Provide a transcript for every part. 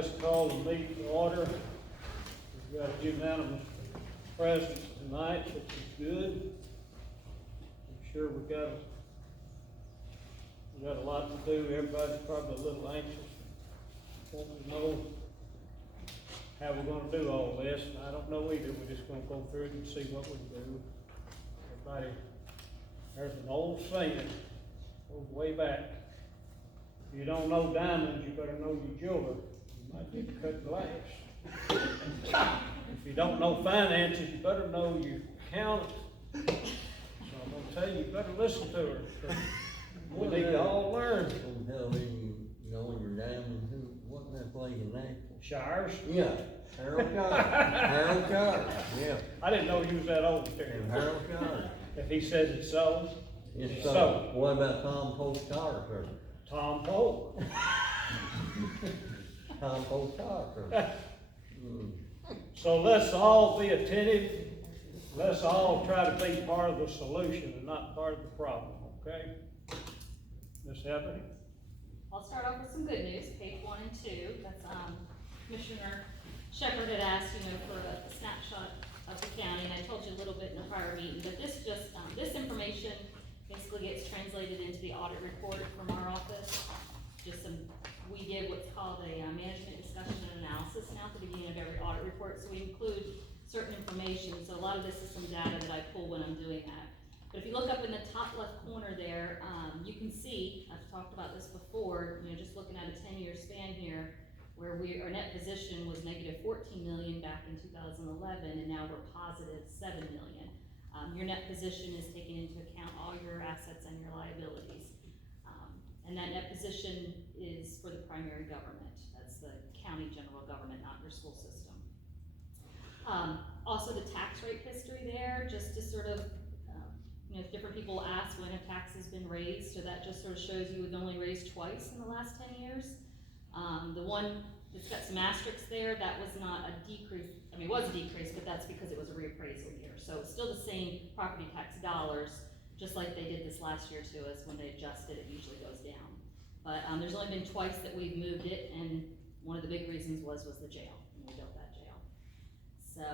let's call the meeting to order. We've got a unanimous presence tonight, which is good. I'm sure we got a lot to do. Everybody's probably a little anxious, wanting to know how we're gonna do all this. And I don't know either. We're just gonna go through it and see what we can do. Everybody, there's an old saying, goes way back. If you don't know diamonds, you better know your jeweler. You might need to cut glass. If you don't know finances, you better know your accountant. So I'm gonna tell you, you better listen to her. We need to all learn. Tell me, you know, when you're down, who, wasn't that place in Nashville? Shires? Yeah, Harold Carter. Harold Carter, yeah. I didn't know he was that old, Terry. And Harold Carter. If he says it's so, It's so. so. What about Tom Post Carter, sir? Tom Polk. Tom Post Carter. So let's all be attentive. Let's all try to be part of the solution and not part of the problem, okay? Ms. Heather? I'll start off with some good news, page 1 and 2. That's, Commissioner Shepherd had asked, for a snapshot of the county, and I told you a little bit in the prior meeting, but this just, this information basically gets translated into the audit report from our office. We give what's called a management discussion and analysis now at the beginning of every audit report, so we include certain information. So a lot of this is some data that I pull when I'm doing that. But if you look up in the top left corner there, you can see, I've talked about this before, just looking at a 10-year span here, where our net position was negative 14 million back in 2011, and now we're positive 7 million. Your net position is taking into account all your assets and your liabilities. And that net position is for the primary government. That's the county general government, not your school system. Also the tax rate history there, just to sort of, if different people ask when have taxes been raised, so that just sort of shows you we've only raised twice in the last 10 years. The one that's got some asterisks there, that was not a decrease. I mean, it was a decrease, but that's because it was a reappraisal year. So it's still the same property tax dollars, just like they did this last year to us. When they adjust it, it usually goes down. But there's only been twice that we've moved it, and one of the big reasons was the jail, and we built that jail. So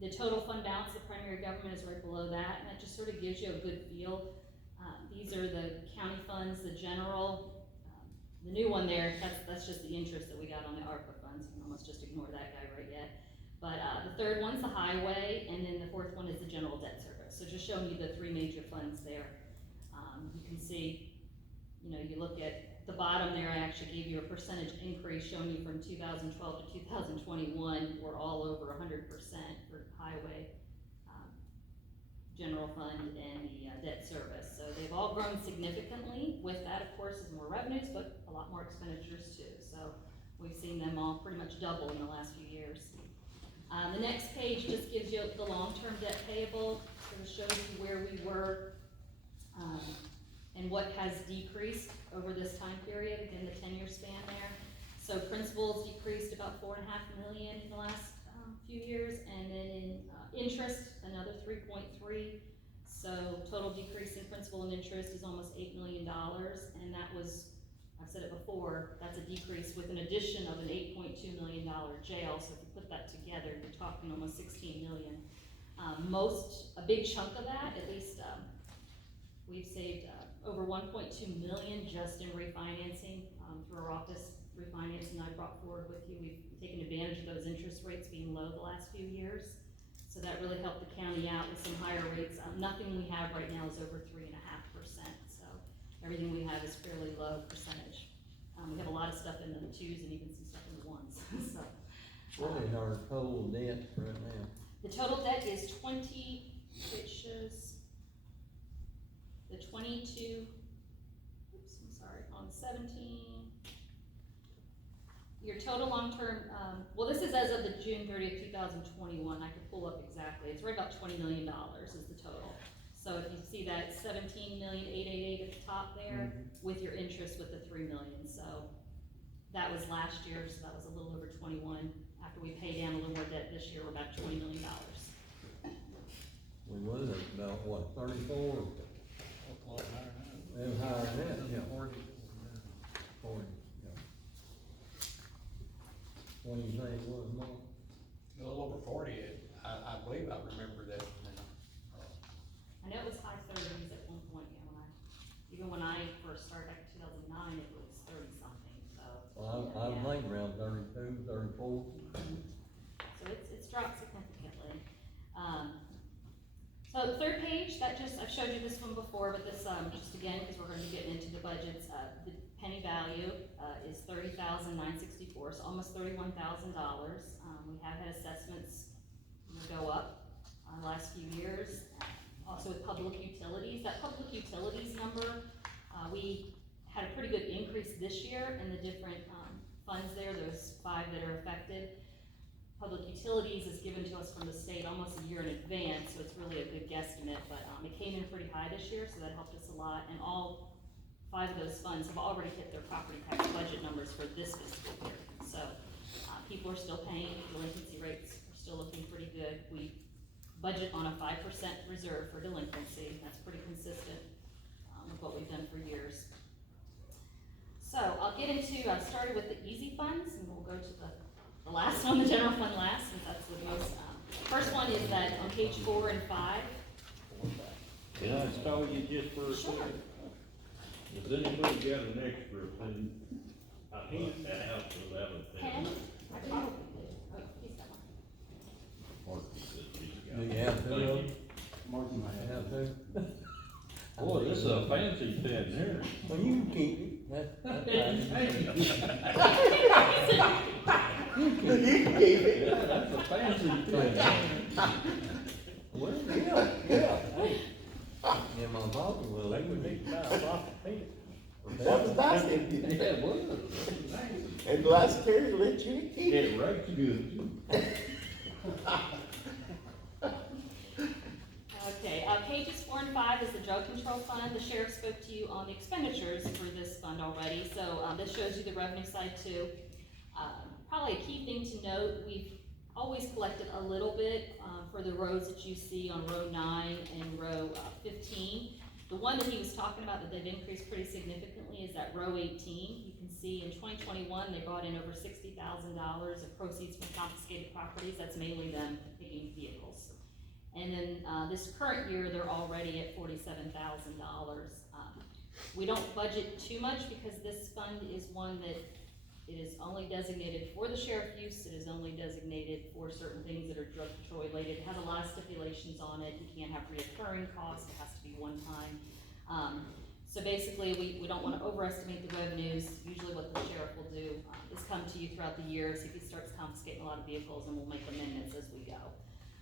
the total fund balance of the primary government is right below that, and that just sort of gives you a good feel. These are the county funds, the general. The new one there, that's just the interest that we got on the ARPA funds. You can almost just ignore that guy right yet. But the third one's the highway, and then the fourth one is the general debt service. So just showing you the three major funds there. You can see, you look at the bottom there, I actually gave you a percentage increase showing you from 2012 to 2021, we're all over 100% for highway, general fund, and the debt service. So they've all grown significantly. With that, of course, is more revenues, but a lot more expenditures too. So we've seen them all pretty much double in the last few years. The next page just gives you the long-term debt payable, sort of shows you where we were and what has decreased over this time period, again, the 10-year span there. So principal's decreased about $4.5 million in the last few years, and then in interest, another 3.3. So total decrease in principal and interest is almost $8 million, and that was, I've said it before, that's a decrease with an addition of an $8.2 million jail. So if you put that together, you're talking almost $16 million. A big chunk of that, at least we've saved over $1.2 million just in refinancing through our office refinancing I brought forward with you. We've taken advantage of those interest rates being low the last few years. So that really helped the county out with some higher rates. Nothing we have right now is over 3.5%. So everything we have is fairly low percentage. We have a lot of stuff in the 2s and even some stuff in the 1s. So, What is our total debt right now? the total debt is 20, it shows the 22, oops, I'm sorry, on 17. Your total long-term, well, this is as of the June 30th, 2021. I could pull up exactly. It's right about $20 million is the total. So if you see that 17,888 at the top there, with your interest with the $3 million. So that was last year, so that was a little over 21. After we pay down a little more debt this year, we're back to $20 million. We was at about what, 34? And higher than that, yeah. 40. Yeah. What do you say it was, Mark? A little over 40, I believe I remember that. I know it was high thirties at one point, even when I first started back in 2009, it was 30-something, so. Well, I yeah. think around 32, 34. So it's dropped significantly. So the third page, I've showed you this one before, but this, just again, because we're gonna be getting into the budgets, the penny value, is $30,964, so almost $31,000. We have had assessments go up, the last few years. Also with public utilities, that public utilities number, we had a pretty good increase this year in the different, funds there. There's 5 that are affected. Public utilities is given to us from the state almost a year in advance, so it's really a good guesstimate, but it came in pretty high this year, so that helped us a lot, and all 5 of those funds have already hit their property tax budget numbers for this fiscal year. So, people are still paying, delinquency rates are still looking pretty good. We budget on a 5% reserve for delinquency, that's pretty consistent with what we've done for years. So, I'll get into, I started with the easy funds, and we'll go to the last one, the general fund last, since that's the most, first one is that on page 4 and 5. Can I stall you just for a Sure. second? Does anybody got an extra pen? I think that house was out of Pen? pen. I probably did. Oh, he's got one. Marky says he's got Do you one. have two of Thank them? you. Marky might You have two? Boy, this is a fancy pen here. Well, you can keep it. That's fine. Yeah, that's a fancy pen. Well, yeah, hey. Yeah, my father will. They would need to buy a lot of pen. That was nice of you. Yeah, it was. And the last Terry let you eat it. It writes good. Okay, pages 4 and 5 is the drug control fund. The sheriff spoke to you on the expenditures for this fund already, so this shows you the revenue side too. Probably a key thing to note, we've always collected a little bit for the roads that you see on row 9 and row 15. The one that he was talking about that they've increased pretty significantly is that row 18. You can see in 2021, they brought in over $60,000 of proceeds from confiscated properties. That's mainly them taking vehicles. And then this current year, they're already at $47,000. We don't budget too much because this fund is one that it is only designated for the sheriff use. It is only designated for certain things that are drug control related. It has a lot of stipulations on it. You can't have reoccurring costs. It has to be one time. So basically, we don't want to overestimate the revenues. Usually what the sheriff will do is come to you throughout the year, see if he starts confiscating a lot of vehicles, and we'll make amendments as we go.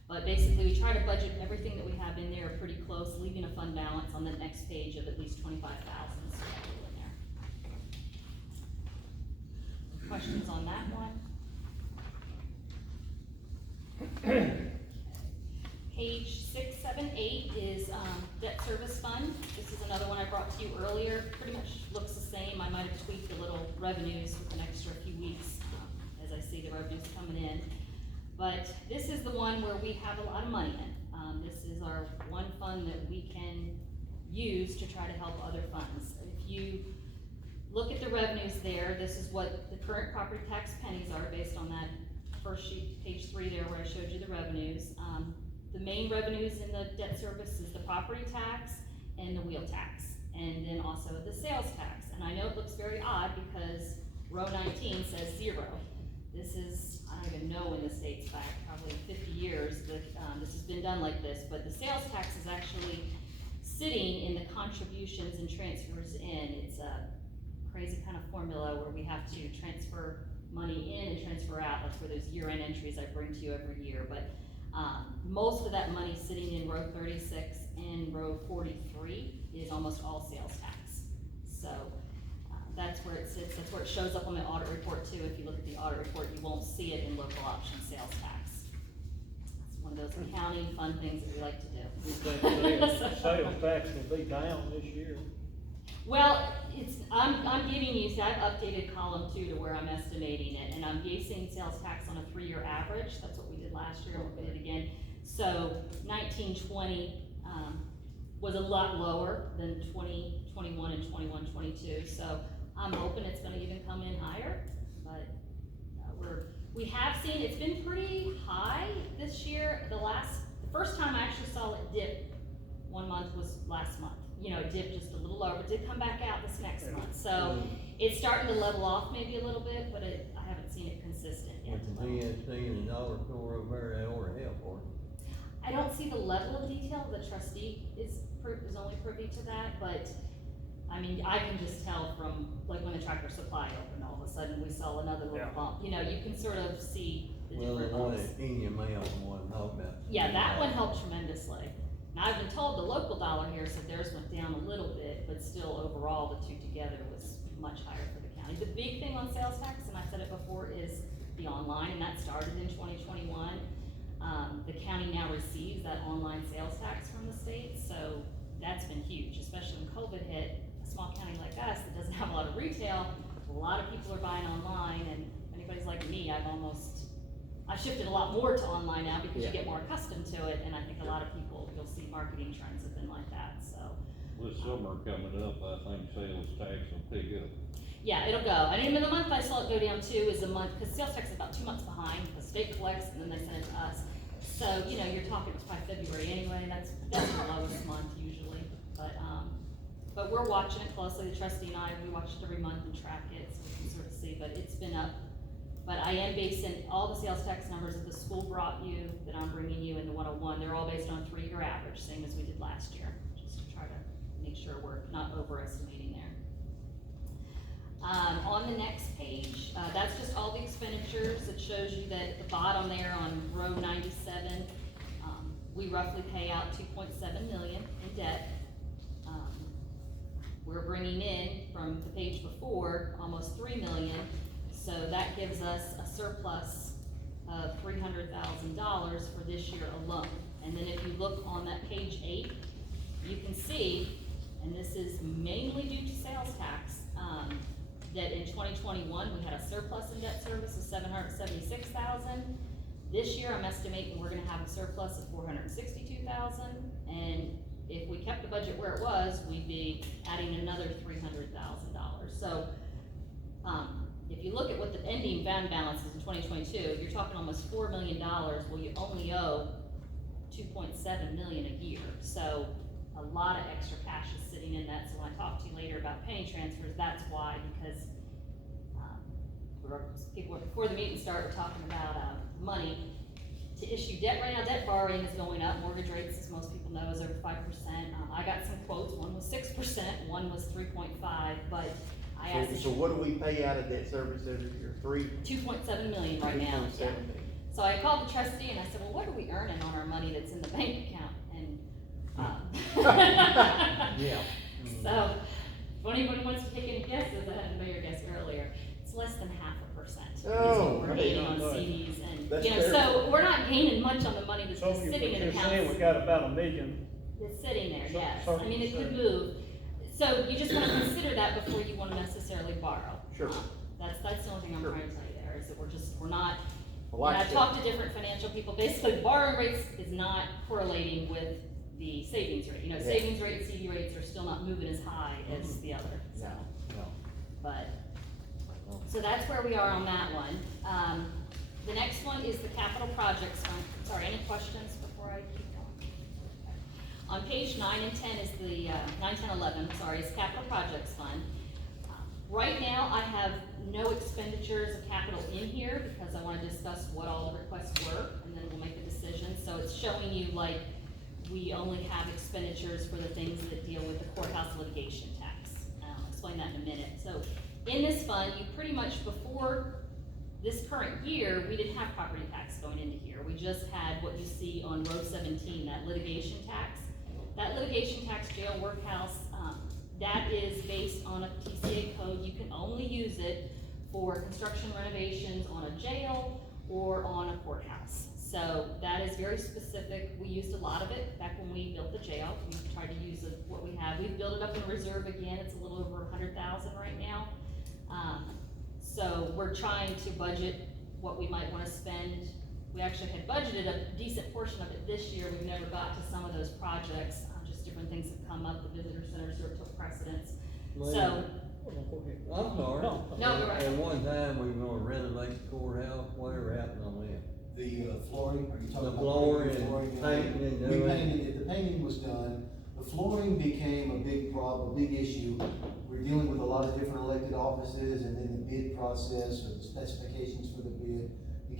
But basically, we try to budget everything that we have in there pretty close, leaving a fund balance on the next page of at least $25,000 in there. Questions on that one? Page 6, 7, 8 is debt service fund. This is another one I brought to you earlier. Pretty much looks the same. I might have tweaked a little revenues with an extra few weeks as I see the revenues coming in. But this is the one where we have a lot of money in. This is our one fund that we can use to try to help other funds. If you look at the revenues there, this is what the current property tax pennies are based on that first sheet, page 3 there where I showed you the revenues. The main revenues in the debt service is the property tax and the wheel tax, and then also the sales tax. And I know it looks very odd because row 19 says 0. This is, I don't even know when this dates back, probably 50 years that this has been done like this, but the sales tax is actually sitting in the contributions and transfers in. It's a crazy kind of formula where we have to transfer money in and transfer out. That's where those year-end entries I bring to you every year. But most of that money sitting in row 36 and row 43 is almost all sales tax. So that's where it sits. That's where it shows up on the audit report too. If you look at the audit report, you won't see it in local option sales tax. It's one of those accounting fun things that we like to do. You think sales tax will be down this year? Well, I'm giving you, see, I've updated column 2 to where I'm estimating it, and I'm basing sales tax on a 3-year average. That's what we did last year and what we did again. So 1920 was a lot lower than 2021 and 21-22. So I'm hoping it's going to even come in higher, but We have seen, it's been pretty high this year. The first time I actually saw it dip one month was last month. You know, it dipped just a little lower, but did come back out this next month. So it's starting to level off maybe a little bit, but I haven't seen it consistent yet. With the PNC and the dollar store over there, that ought to help, or? I don't see the level of detail. The trustee is only privy to that, but I mean, I can just tell from, like, when the Tractor Supply opened, all of a sudden we saw another little Yeah. bump. You know, you can sort of see the Well, the different one bumps. at Kenya Mail, the one I'm talking about. Yeah, that one helped tremendously. Now, I've been told the local dollar here said theirs went down a little bit, but still overall, the two together was much higher for the county. The big thing on sales tax, and I said it before, is the online, and that started in 2021. The county now receives that online sales tax from the state, so that's been huge, especially when COVID hit. A small county like us that doesn't have a lot of retail, a lot of people are buying online, and if anybody's like me, I've shifted a lot more to online now because you get more accustomed to it, and I think a lot of people, you'll see marketing trends have been like that, so. With summer coming up, I think sales tax will pick up. Yeah, it'll go. I mean, the month I saw it go down too is a month, because sales tax is about 2 months behind, the state collects and then they send it to us. So, you know, you're talking, it's probably February anyway, and that's the lowest month usually, but we're watching it closely, the trustee and I, we watch it every month and track it, so we can sort of see, but it's been up. But I am basing all the sales tax numbers that the school brought you, that I'm bringing you in the 101, they're all based on a 3-year average, same as we did last year, just to try to make sure we're not overestimating there. On the next page, that's just all the expenditures. It shows you that at the bottom there on row 97, we roughly pay out $2.7 million in debt. We're bringing in, from the page before, almost $3 million. So that gives us a surplus of $300,000 for this year alone. And then if you look on that page 8, you can see, and this is mainly due to sales tax, that in 2021, we had a surplus in debt service of $776,000. This year, I'm estimating we're gonna have a surplus of $462,000. And if we kept the budget where it was, we'd be adding another $300,000. So, if you look at what the ending fund balance is in 2022, you're talking almost $4 million. Well, you only owe $2.7 million a year. So a lot of extra cash is sitting in that. So when I talk to you later about penny transfers, that's why, because people, before the meeting started, we're talking about money to issue debt. Right now, debt borrowing is going up. Mortgage rates, as most people know, is over 5%. I got some quotes. One was 6%, one was 3.5, but I asked. So what do we pay out of debt service every year? 2.7 million right now. Yeah. 2.7 million. So I called the trustee and I said, well, what are we earning on our money that's in the bank account? And, Yeah. so, if anybody wants to take any guesses, I had a mayor guess earlier, it's less than 0.5%. Is Oh, what we're okay. gaining on CDs and, That's you know, so terrible. we're not gaining much on the money that's So just you're sitting in saying accounts. we got about $1 million. It's sitting there, So- yes. so- I mean, it could so- move. So you just wanna consider that before you wanna necessarily borrow. Sure. That's the only thing I'm Sure. trying to tell you there, is that we're not, Well, when like I've I talked to different financial people, basically borrowing rates is not correlating with the savings rate. You know, Yeah. savings rate, CD rates are still not moving as high as the other, so. No. But, so that's where we are on that one. The next one is the capital projects fund. Sorry, any questions before I keep going? On page 9 and 10 is the, 9, 10, 11, sorry, is capital projects fund. Right now, I have no expenditures of capital in here because I wanna discuss what all the requests were, and then we'll make a decision. So it's showing you like, we only have expenditures for the things that deal with the courthouse litigation tax. I'll explain that in a minute. So in this fund, you pretty much, before this current year, we didn't have property tax going into here. We just had what you see on row 17, that litigation tax. That litigation tax, jail, workhouse, that is based on a TCA code. You can only use it for construction renovations on a jail or on a courthouse. So that is very specific. We used a lot of it back when we built the jail. We tried to use what we have. We've built it up in reserve again. It's a little over 100,000 right now. So we're trying to budget what we might wanna spend. We actually had budgeted a decent portion of it this year. We've never got to some of those projects. Just different things have come up. The visitor center sort of took precedence. Well, So, I'm sorry. No. No, you're right. At one time, we were gonna renovate the courthouse, whatever, The flooring became a big problem, a big issue. We're dealing with a lot of different elected offices, and then the bid process or the specifications for the bid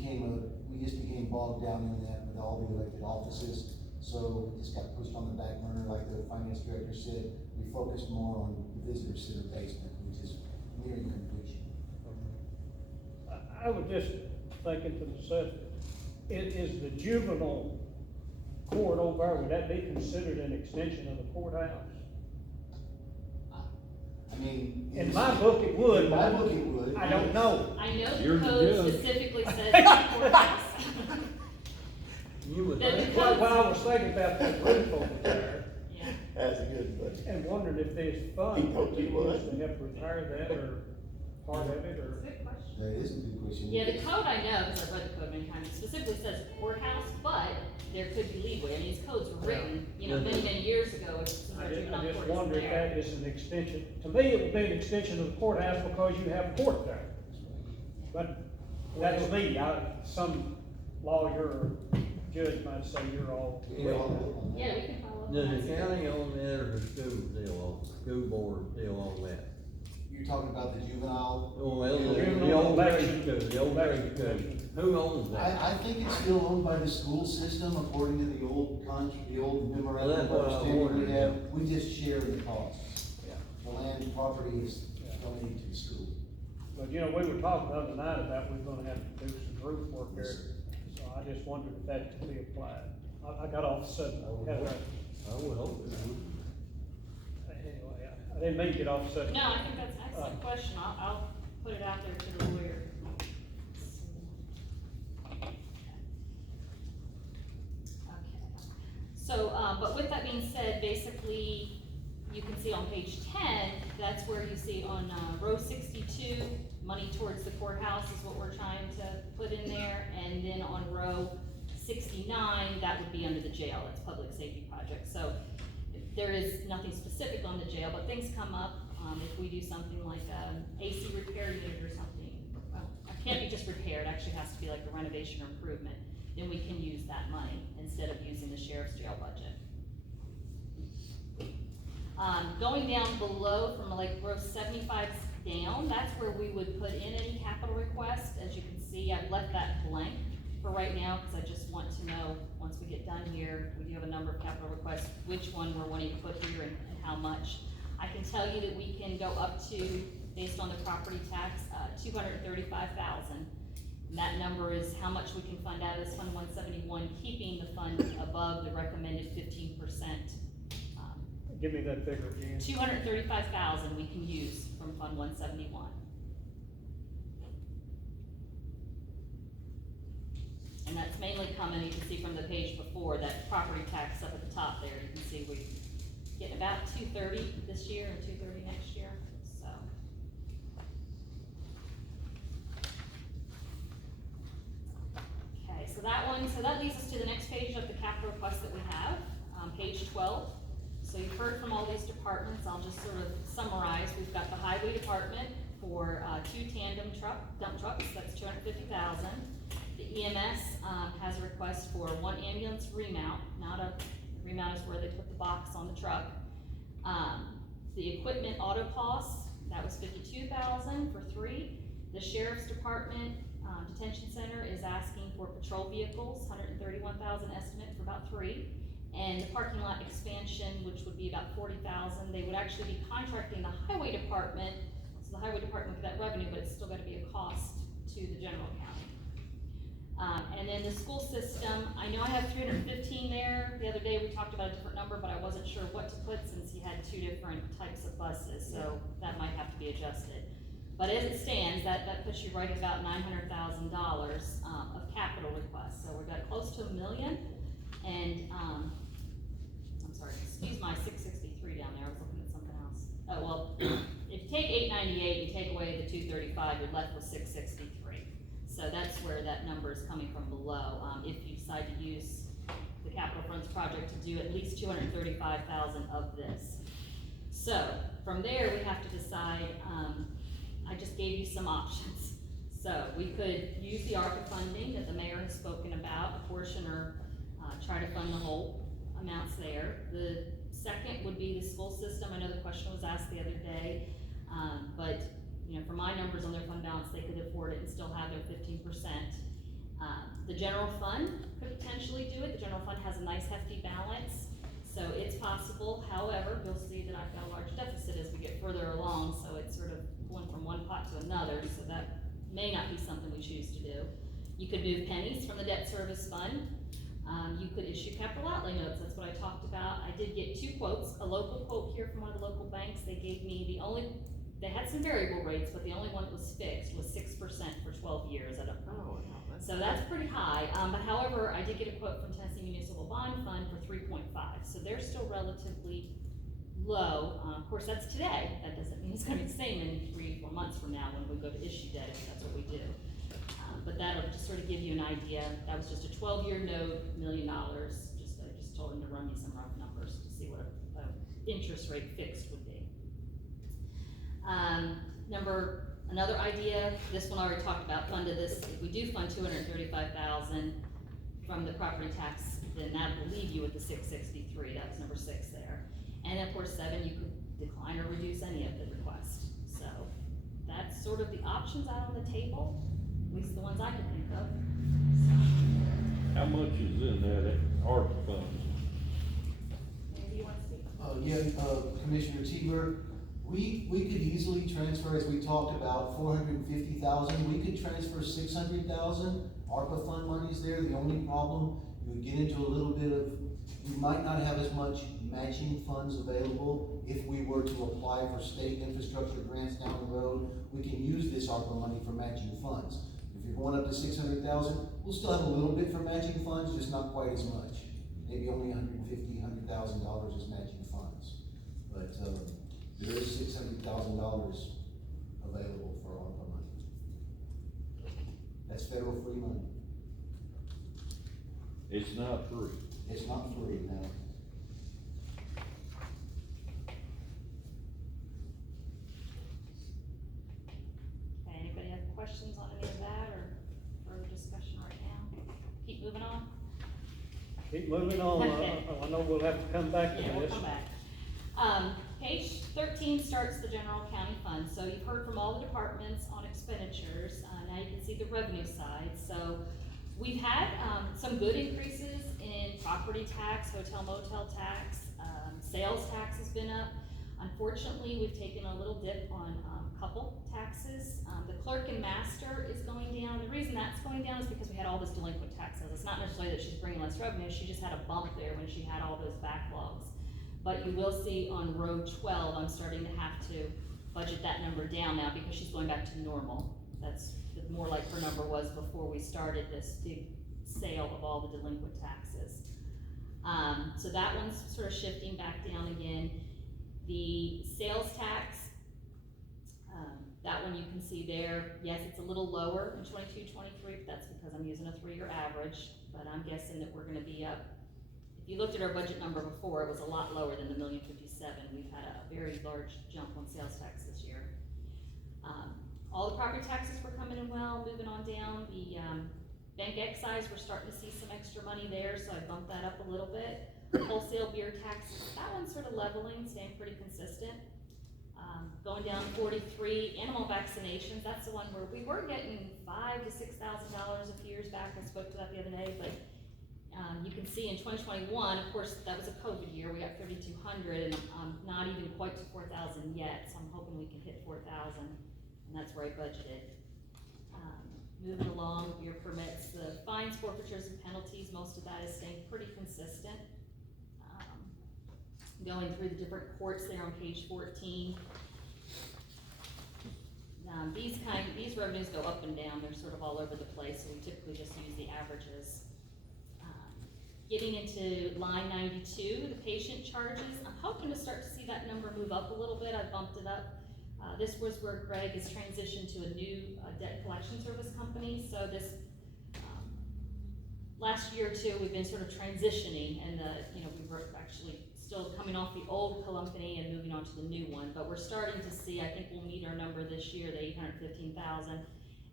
we just became bogged down in that with all the elected offices. So it just got pushed on the back burner, like the finance director said. We focused more on the visitor center basement, which is nearing completion. I was just thinking to myself, is the juvenile court over there, would that be considered an extension of the courthouse? I mean. In my book, it would. In my book, it would. I don't know. I know You're the the code judge. specifically says courthouse. You would Then think, because- Well, I was thinking about that roof over there, Yeah. That's a good question. and wondering if there's funds He told that they you what? use to help repair that, or part of it, It's or. a good question. That is a good question. Yeah, the code I know, because I've read the code many times, it specifically says courthouse, but there could be leeway. I mean, these codes were written, many, many years ago. Since our I juvenile just court isn't wonder if there. that is an extension, to me, it would be an extension of the courthouse because you have a court there. But that's me, some lawyer or judge might say you're all. Yeah, I'll- Yeah, we can follow up. does on the that. county own that, or the school board still own that? You're talking about the juvenile? Oh, well, the Juvenile old grade election. school, the old grade Election school, commission. who owns that? I think it's still owned by the school system according to the old the old memorandum Well, that's of what I understanding we wondered, have. We just share the costs. Yeah. The land and property is Yeah. donated to the school. But, we were talking the other night about we're gonna have to do some roof work there, so I just wondered if that could be applied. I got off the subject, I would hope it would. anyway, I didn't mean to get off the subject. No, I think that's an excellent question. I'll put it out there to the lawyer. Okay. So, but with that being said, basically, you can see on page 10, that's where you see on, row 62, money towards the courthouse is what we're trying to put in there, and then on row 69, that would be under the jail, that's public safety project. So, there is nothing specific on the jail, but things come up, if we do something like, AC repair unit or something, well, it can't be just repaired, it actually has to be like a renovation or improvement, then we can use that money instead of using the sheriff's jail budget. Going down below from like row 75 down, that's where we would put in any capital request. As you can see, I've left that blank for right now, because I just want to know, once we get done here, we do have a number of capital requests, which one we're wanting to put here and how much. I can tell you that we can go up to, based on the property tax, $235,000. And that number is how much we can fund out of this Fund 171, keeping the fund above the recommended 15%. Give me that figure again. $235,000 we can use from Fund 171. And that's mainly coming, you can see from the page before, that property tax up at the top there, you can see we getting about $230 this year and $230 next year, so. Okay, so that leads us to the next page of the capital request that we have, page 12. So you've heard from all these departments, I'll just sort of summarize. We've got the highway department for 2 tandem dump trucks, that's $250,000. The EMS has a request for 1 ambulance remount, remount is where they put the box on the truck. The equipment auto costs, that was $52,000 for 3. The sheriff's department detention center is asking for patrol vehicles, $131,000 estimate for about 3. And the parking lot expansion, which would be about $40,000, they would actually be contracting the highway department, so the highway department would get that revenue, but it's still gonna be a cost to the general county. And then the school system, I know I have 315 there. The other day we talked about a different number, but I wasn't sure what to put since you had 2 different types of buses, so that might have to be adjusted. But as it stands, that puts you right at about $900,000 of capital requests. So we've got close to $1 million, and I'm sorry, excuse my 663 down there. I was looking at something else. Oh well, if you take 898 and take away the 235, you're left with 663. So that's where that number is coming from below. If you decide to use the capital funds project to do at least 235,000 of this. So from there, we have to decide. I just gave you some options. So we could use the ARPA funding that the mayor has spoken about, a portion, or try to fund the whole amounts there. The second would be the school system. I know the question was asked the other day, but, you know, for my numbers on their fund balance, they could afford it and still have their 15%. The general fund could potentially do it. The general fund has a nice hefty balance, so it's possible. However, you'll see that I've got a large deficit as we get further along, so it's sort of going from one pot to another, so that may not be something we choose to do. You could move pennies from the debt service fund. You could issue capital outlay notes, that's what I talked about. I did get 2 quotes, a local quote here from one of the local banks. They gave me they had some variable rates, but the only one that was fixed was 6% for 12 years at a. So that's pretty high, but however, I did get a quote from Tennessee Municipal Bond Fund for 3.5, so they're still relatively low. Of course, that's today, that doesn't mean it's gonna be the same in 3 or 4 months from now when we go to issue debt, if that's what we do. But that'll just sort of give you an idea. That was just a 12-year note, $1 million, I just told him to run me some rough numbers to see what a interest rate fixed would be. Another idea, this one I already talked about, funded this, if we do fund $235,000 from the property tax, then that will leave you with the $663, that was number 6 there. And of course, 7, you could decline or reduce any of the requests. So that's sort of the options out on the table, at least the ones I could think of. How much is in that ARP fund? Maybe you want to speak? Commissioner Teeber, we could easily transfer, as we talked about, 450,000, we could transfer 600,000, ARPA fund money's there. The only problem, you would get into a little bit of, you might not have as much matching funds available if we were to apply for state infrastructure grants down the road. We can use this ARPA money for matching funds. If you're going up to 600,000, we'll still have a little bit for matching funds, just not quite as much. Maybe only $150,000 as matching funds. But, there is $600,000 available for ARPA money. That's federal free money. It's not free. It's not free now. Okay, anybody have questions on any of that or further discussion right now? Keep moving on? Keep moving on, I know we'll have to come back to Yeah, we'll this. come back. Page 13 starts the general county fund. So you've heard from all the departments on expenditures. Now you can see the revenue side. So we've had some good increases in property tax, hotel motel tax, sales tax has been up. Unfortunately, we've taken a little dip on a couple taxes. The clerk and master is going down. The reason that's going down is because we had all those delinquent taxes. It's not necessarily that she's bringing less revenue, she just had a bump there when she had all those backlogs. But you will see on row 12, I'm starting to have to budget that number down now because she's going back to normal. That's more like her number was before we started this big sale of all the delinquent taxes. So that one's sort of shifting back down again. The sales tax, that one you can see there, yes, it's a little lower in 22-23, but that's because I'm using a 3-year average, but I'm guessing that we're gonna be up. If you looked at our budget number before, it was a lot lower than the $1,057,000. We've had a very large jump on sales tax this year. All the property taxes were coming in well, moving on down. The bank excise, we're starting to see some extra money there, so I bumped that up a little bit. Wholesale beer taxes, that one's sort of leveling, staying pretty consistent. Going down 43, animal vaccinations, that's the one where we were getting $5,000 to $6,000 a few years back. I spoke to that the other day, but you can see in 2021, of course, that was a COVID year, we got 3,200 and not even quite to 4,000 yet, so I'm hoping we can hit 4,000, and that's where I budgeted. Moving along, your permits, the fines, forfeitures, and penalties, most of that is staying pretty consistent. Going through the different courts there on page 14. These revenues go up and down, they're sort of all over the place, so we typically just use the averages. Getting into line 92, the patient charges, I'm hoping to start to see that number move up a little bit. I bumped it up. This was where Greg has transitioned to a new debt collection service company. So this last year or two, we've been sort of transitioning, and we were actually still coming off the old company and moving on to the new one. But we're starting to see, I think we'll meet our number this year, the 815,000,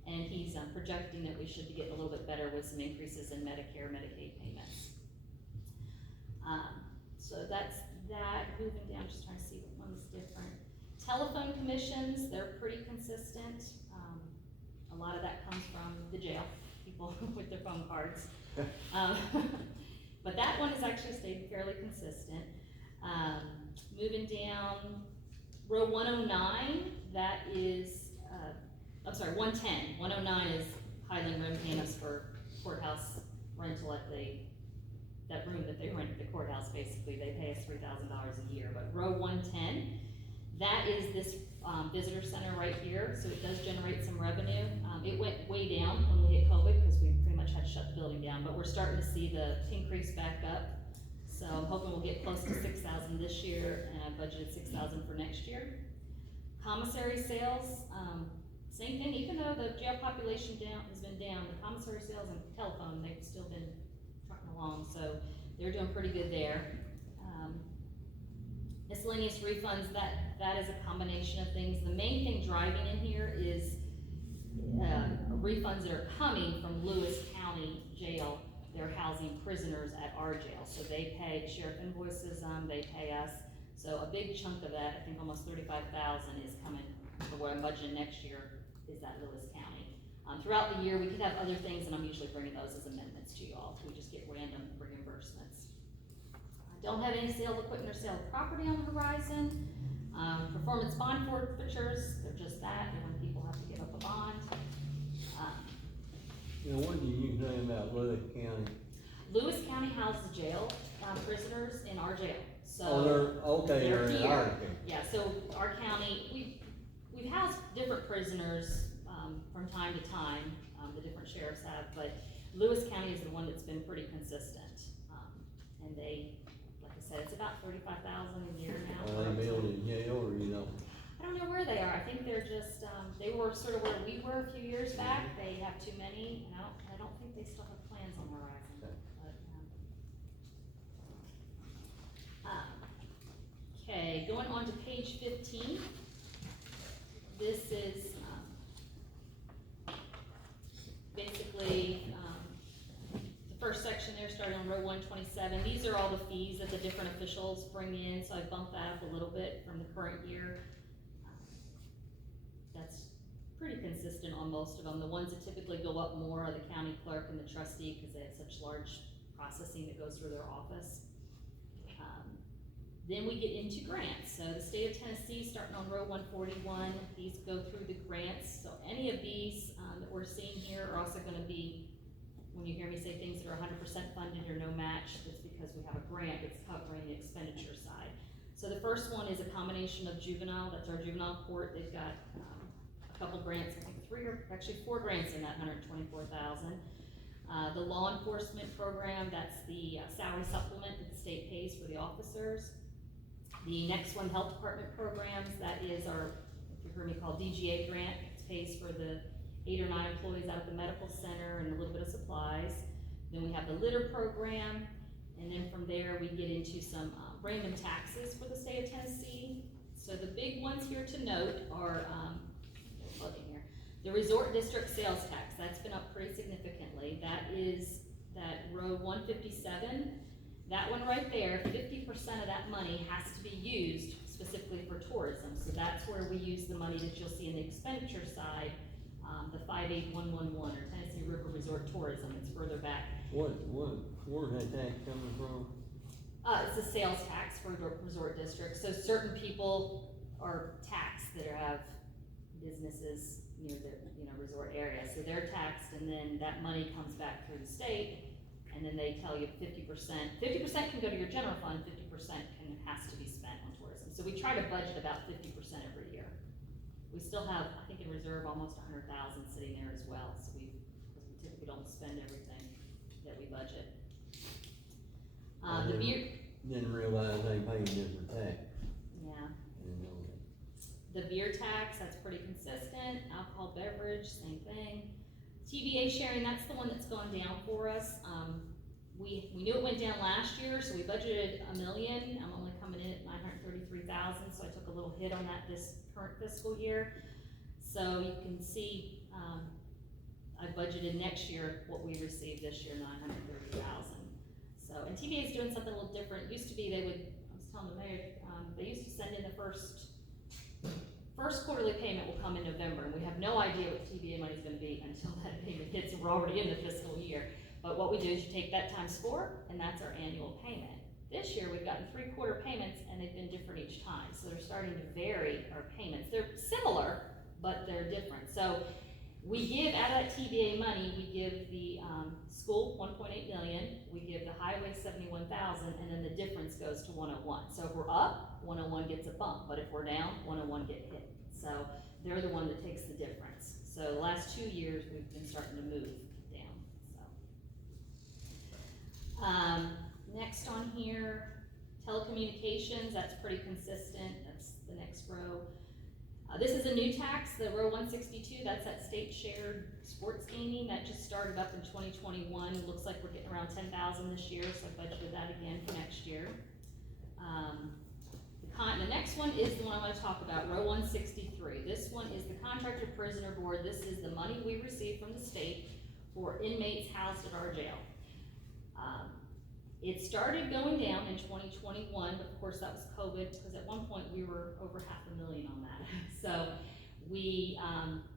and he's projecting that we should be getting a little bit better with some increases in Medicare, Medicaid payments. So that's that, moving down, just trying to see what one's different. Telephone commissions, they're pretty consistent. A lot of that comes from the jail, people with their phone cards. But that one has actually stayed fairly consistent. Moving down, row 109, that is, I'm sorry, 110. 109 is Highland Road paying us for courthouse rental at that room that they rent at the courthouse, basically. They pay us $3,000 a year. But row 110, that is this visitor center right here, so it does generate some revenue. It went way down when we hit COVID because we pretty much had to shut the building down, but we're starting to see the increase back up. So I'm hoping we'll get close to 6,000 this year, and I budgeted 6,000 for next year. Commissary sales, same thing, even though the jail population has been down, the commissary sales and telephone, they've still been trucking along, so they're doing pretty good there. Miscellaneous refunds, that is a combination of things. The main thing driving in here is refunds that are coming from Lewis County Jail. They're housing prisoners at our jail, so they pay, the sheriff invoices them, they pay us. So a big chunk of that, I think almost 35,000 is coming for what I'm budgeting next year, is that Lewis County. Throughout the year, we could have other things, and I'm usually bringing those as amendments to you all. We just get random reimbursements. I don't have any sale of equipment or sale of property on the horizon. Performance bond forfeitures, they're just that, they're when people have to give up a bond. You know, what do you say about Lewis County? Lewis County houses jail prisoners in our jail, so. Oh, they're in here. our county. Yeah, so our county, we've housed different prisoners, from time to time, the different sheriffs have, but Lewis County is the one that's been pretty consistent. And they, like I said, it's about 35,000 a year now. Are they building jail, or you know? I don't know where they are. I think they're just, they were sort of where we were a few years back. They have too many, and I don't think they still have plans on the horizon. Okay. But, okay, going on to page 15. This is, basically, the first section there, starting on row 127. These are all the fees that the different officials bring in, so I bumped that up a little bit from the current year. That's pretty consistent on most of them. The ones that typically go up more are the county clerk and the trustee, because they have such large processing that goes through their office. Then we get into grants. So the state of Tennessee, starting on row 141, these go through the grants. So any of these that we're seeing here are also gonna be, when you hear me say things that are 100% funded or no match, that's because we have a grant that's covering the expenditure side. So the first one is a combination of juvenile, that's our juvenile court. They've got a couple grants, I think 4 grants in that 124,000. The law enforcement program, that's the salary supplement that the state pays for the officers. The next one, health department programs, that is our, if you heard me call Dga Grant, it pays for the 8 or 9 employees out at the medical center and a little bit of supplies. Then we have the litter program, and then from there we get into some random taxes for the state of Tennessee. So the big ones here to note are, the resort district sales tax, that's been up pretty significantly. That is that row 157. That one right there, 50% of that money has to be used specifically for tourism. So that's where we use the money that you'll see in the expenditure side, the 58111 or Tennessee River Resort Tourism. It's further back. Where's that tax coming from? It's a sales tax for resort districts. So certain people are taxed that have businesses near the resort area. So they're taxed, and then that money comes back through the state. And then they tell you 50% can go to your general fund, 50% has to be spent on tourism. So we try to budget about 50% every year. We still have, I think in reserve, almost 100,000 sitting there as well. So because we typically don't spend everything that we budget. The beer. Didn't realize they paid different tax. Yeah. I didn't know that. The beer tax, that's pretty consistent. Alcohol beverage, same thing. TVA sharing, that's the one that's gone down for us. We knew it went down last year, so we budgeted $1 million. I'm only coming in at 933,000, so I took a little hit on that this current fiscal year. So you can see, I budgeted next year what we received this year, 930,000. So, and TVA is doing something a little different. It used to be I was telling the mayor, they used to send in the first quarterly payment will come in November, and we have no idea what TBA money is gonna be until that payment hits, and we're already in the fiscal year. But what we do is you take that times 4, and that's our annual payment. This year, we've gotten 3-quarter payments, and they've been different each time, so they're starting to vary our payments. They're similar, but they're different. So we give, out of that TBA money, we give the, school 1.8 million, we give the highway 71,000, and then the difference goes to 101. So if we're up, 101 gets a bump, but if we're down, 101 get hit. So they're the one that takes the difference. So the last 2 years, we've been starting to move down, so. Next on here, telecommunications, that's pretty consistent, that's the next row. This is a new tax, the row 162, that's that state shared sports gaming, that just started up in 2021. Looks like we're getting around 10,000 this year, so I budgeted that again for next year. The next one is the one I want to talk about, row 163. This one is the Contractor Prisoner Board. This is the money we receive from the state for inmates housed at our jail. It started going down in 2021, but of course that was COVID, because at one point we were over $500,000 on that. So we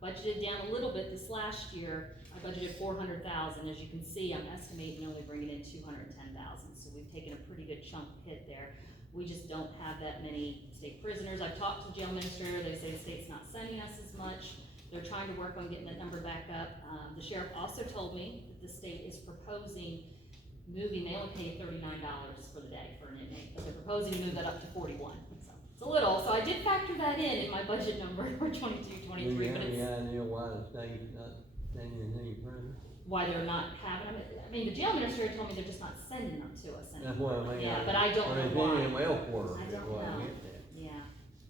budgeted down a little bit this last year. I budgeted $400,000. As you can see, I'm estimating only bringing in $210,000. So we've taken a pretty good chunk hit there. We just don't have that many state prisoners. I've talked to the jail minister. They say the state's not sending us as much. They're trying to work on getting that number back up. The sheriff also told me that the state is proposing moving, they only pay $39 for the day for an inmate, but they're proposing to move that up to 41. So it's a little, so I did factor that in my budget number for 22, 23, Do you but have any it's idea why the state's not sending any prisoners? why they're not having them. I mean, the jail administrator told me they're just not sending them to us That's anymore. what I mean. Yeah, but I don't know why. Or is any quarter, I is don't what I know. get at. Yeah,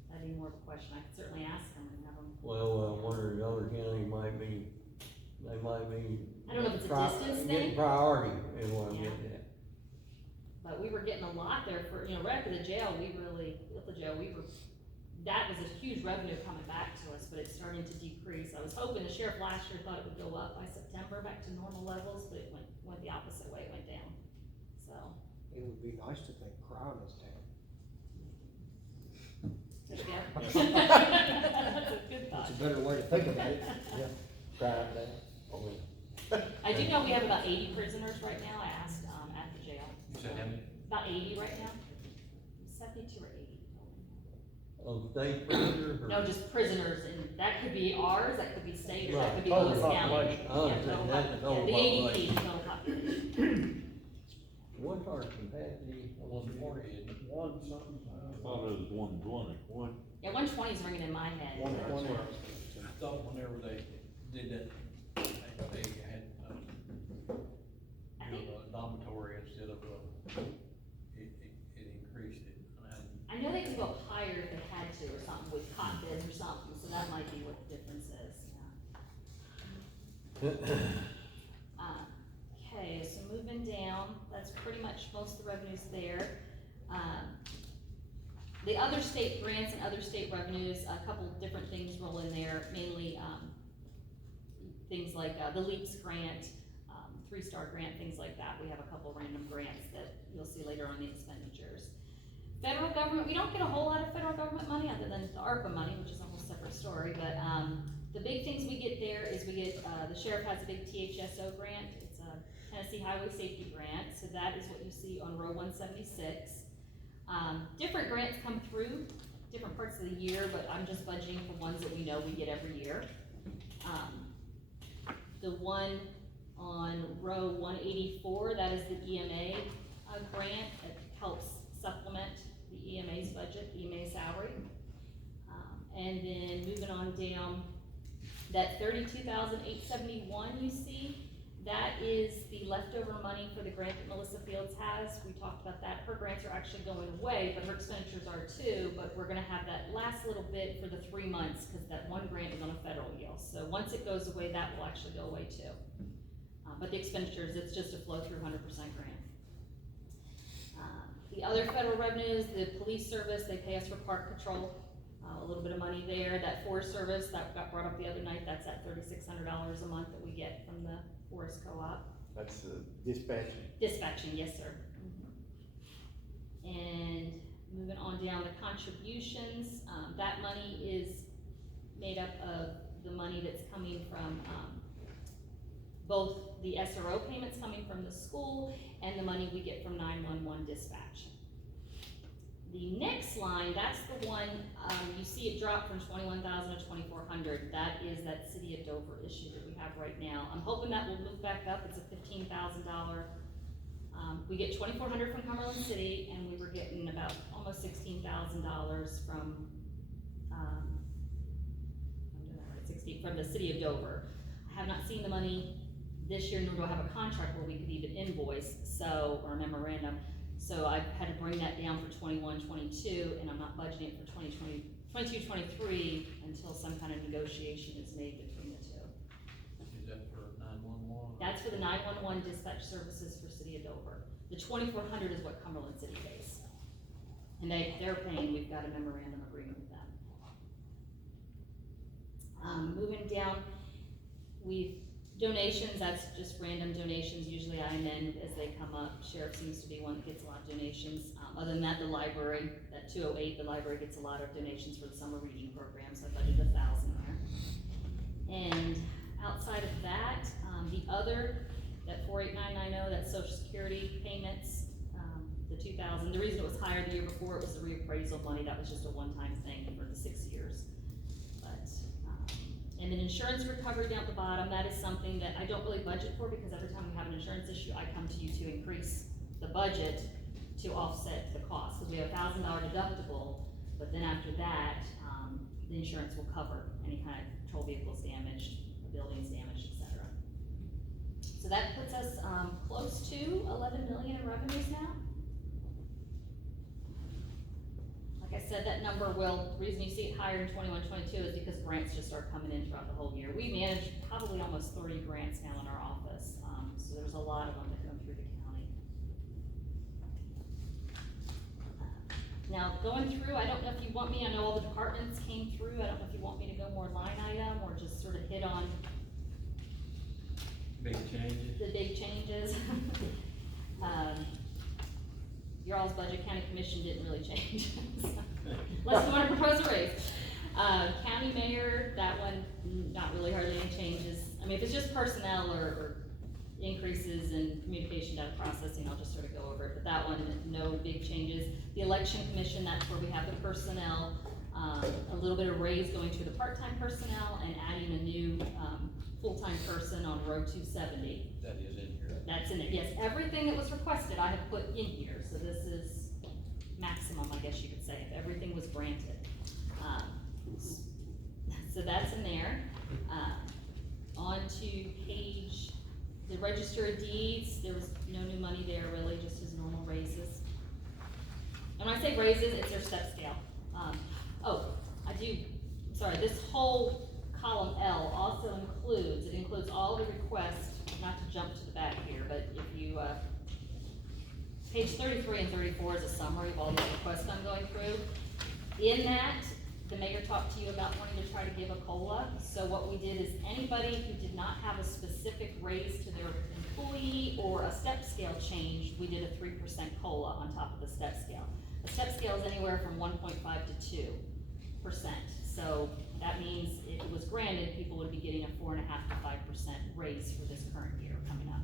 that'd be more of a question. I could certainly ask them and have them. Well, one of the other counties might be, they might be. I don't know if it's a distance thing. Getting priority is what I'm Yeah. getting at. But we were getting a lot there for, right after the jail, that was a huge revenue coming back to us, but it's starting to decrease. I was hoping, the sheriff last year thought it would go up by September back to normal levels, but it went the opposite way, it went down, so. It would be nice to think crime is down. There you go. That's a good thought. That's a better way to think about it. Yeah, crime down. I do know we have about 80 prisoners right now, I asked, at the jail. You said how many? About 80 right now, 72 or 80. State prisoners or? No, just prisoners, and that could be ours, that could be state, or that Right, could be total Lewis County. population. Oh, Yeah, that's total the pop- total yeah, the ADP, population. total population. What's our capacity? 140, isn't it? One something. I thought it was 120. Yeah, 120 is ringing in my head. One That's twenty. what I was thinking. I thought whenever they did that, they had, I think, a dormitory instead of, it increased it. I know they could go higher if they had to, or something, with cot beds or something, so that might be what the difference is, yeah. Okay, so moving down, that's pretty much most of the revenues there. The other state grants and other state revenues, a couple different things roll in there, mainly, things like, the LEAPS grant, 3-star grant, things like that. We have a couple random grants that you'll see later on in the expenditures. Federal government, we don't get a whole lot of federal government money other than the ARPA money, which is a whole separate story, but, the big things we get there is we get, the sheriff has a big THSO grant. It's a Tennessee Highway Safety Grant, so that is what you see on row 176. Different grants come through different parts of the year, but I'm just budgeting for ones that we know we get every year. The one on row 184, that is the EMA grant that helps supplement the EMA's budget, the EMA salary. And then moving on down, that $32,871 you see, that is the leftover money for the grant that Melissa Fields has. We talked about that. Her grants are actually going away, but her expenditures are too, but we're gonna have that last little bit for the 3 months, because that one grant is on a federal deal. So once it goes away, that will actually go away too. But the expenditures, it's just a flow through 100% grant. The other federal revenues, the police service, they pay us for park patrol, a little bit of money there. That Forest Service, that got brought up the other night, that's at $3,600 a month that we get from the Forest Co-op. That's dispatching. Dispatching, yes, sir. And moving on down, the contributions, that money is made up of the money that's coming from, both the SRO payments coming from the school and the money we get from 911 dispatch. The next line, that's the one, you see it drop from 21,000 to 2,400. That is that City of Dover issue that we have right now. I'm hoping that will move back up. It's a $15,000. We get 2,400 from Cumberland City, and we were getting about almost $16,000 from, from the City of Dover. I have not seen the money this year, nor do I have a contract where we could even invoice, or a memorandum. So I had to bring that down for 21, 22, and I'm not budgeting it for 2020, 22, 23 until some kind of negotiation is made between the two. Is that for 911? That's for the 911 dispatch services for City of Dover. The 2,400 is what Cumberland City pays. And they're paying, we've got a memorandum agreement with them. Moving down, donations, that's just random donations, usually I amend as they come up. Sheriff seems to be one that gets a lot of donations. Other than that, the library, that 208, the library gets a lot of donations for the summer reading program, so I budgeted 1,000 there. And outside of that, the other, that 48990, that Social Security payments, the 2,000, the reason it was higher the year before, it was the reappraisal money, that was just a one-time thing for the 6 years. And then insurance recovery down at the bottom, that is something that I don't really budget for, because every time we have an insurance issue, I come to you to increase the budget to offset the cost, because we have a $1,000 deductible, but then after that, the insurance will cover any kind of patrol vehicles damaged, buildings damaged, etc. So that puts us close to 11 million in revenues now. Like I said, that number will, the reason you see it higher in 21, 22 is because grants just start coming in throughout the whole year. We manage probably almost 30 grants now in our office, so there's a lot of them that come through the county. Now, going through, I don't know if you want me, I know all the departments came through, I don't know if you want me to go more line item or just sort of hit on Big changes? the big changes. Your all's budget, county commission didn't really change. Unless you want to propose a raise. County mayor, that one, not really hardly any changes. I mean, if it's just personnel or increases in communication data processing, I'll just sort of go over it, but that one, no big changes. The election commission, that's where we have the personnel, a little bit of raise going to the part-time personnel and adding a new, full-time person on row 270. That is in here. That's in it, yes. Everything that was requested, I have put in here, so this is maximum, I guess you could say, if everything was granted. So that's in there. On to page, the register of deeds, there was no new money there really, just his normal raises. And when I say raises, it's their step scale. This whole column L also includes all the requests, not to jump to the back here, but if you, page 33 and 34 is a summary of all the requests I'm going through. In that, the mayor talked to you about wanting to try to give a COLA. So what we did is anybody who did not have a specific raise to their employee or a step scale change, we did a 3% COLA on top of the step scale. The step scale is anywhere from 1.5 to 2%. So that means if it was granted, people would be getting a 4.5 to 5% raise for this current year coming up.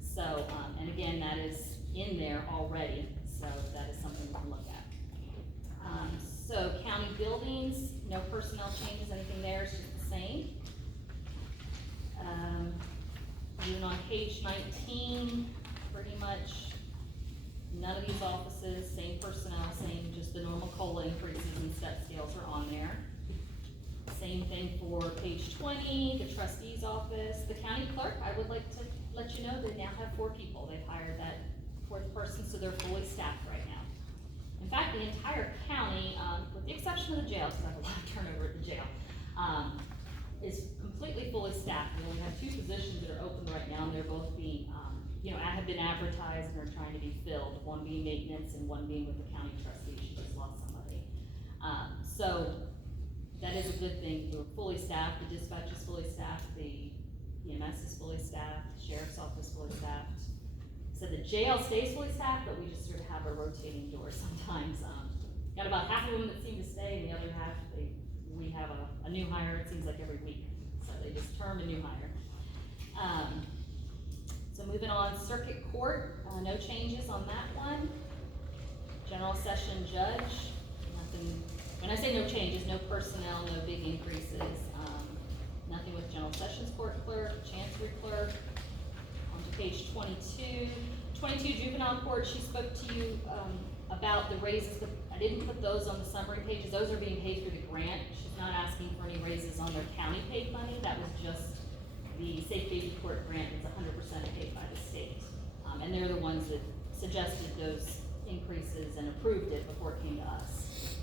So, and again, that is in there already, so that is something we can look at. So county buildings, no personnel changes, anything there, it's just the same. Moving on page 19, pretty much none of these offices, same personnel, same, just the normal COLA increases and step scales are on there. Same thing for page 20, the trustee's office. The county clerk, I would like to let you know they now have 4 people. They've hired that 4th person, so they're fully staffed right now. In fact, the entire county, with the exception of the jail, because I have a lot of turnover at the jail, is completely fully staffed. We only have 2 positions that are open right now, and they're both being, have been advertised and are trying to be filled. One being maintenance and one being with the county trustee. She just lost somebody. So that is a good thing. We're fully staffed. The dispatch is fully staffed. The EMS is fully staffed. The sheriff's office is fully staffed. So the jail stays fully staffed, but we just sort of have a rotating door sometimes, got about half of them that seem to stay, and the other half, we have a new hire, it seems like every week, so they just term a new hire. So moving on, circuit court, no changes on that one. General session judge, nothing, when I say no changes, no personnel, no big increases, nothing with general sessions court clerk, chancery clerk. On to page 22. 22 juvenile court, she spoke to you, about the raises, I didn't put those on the summary pages, those are being paid through the grant. She's not asking for any raises on their county paid money, that was just the Safe Baby Court grant, it's 100% paid by the state. And they're the ones that suggested those increases and approved it before it came to us.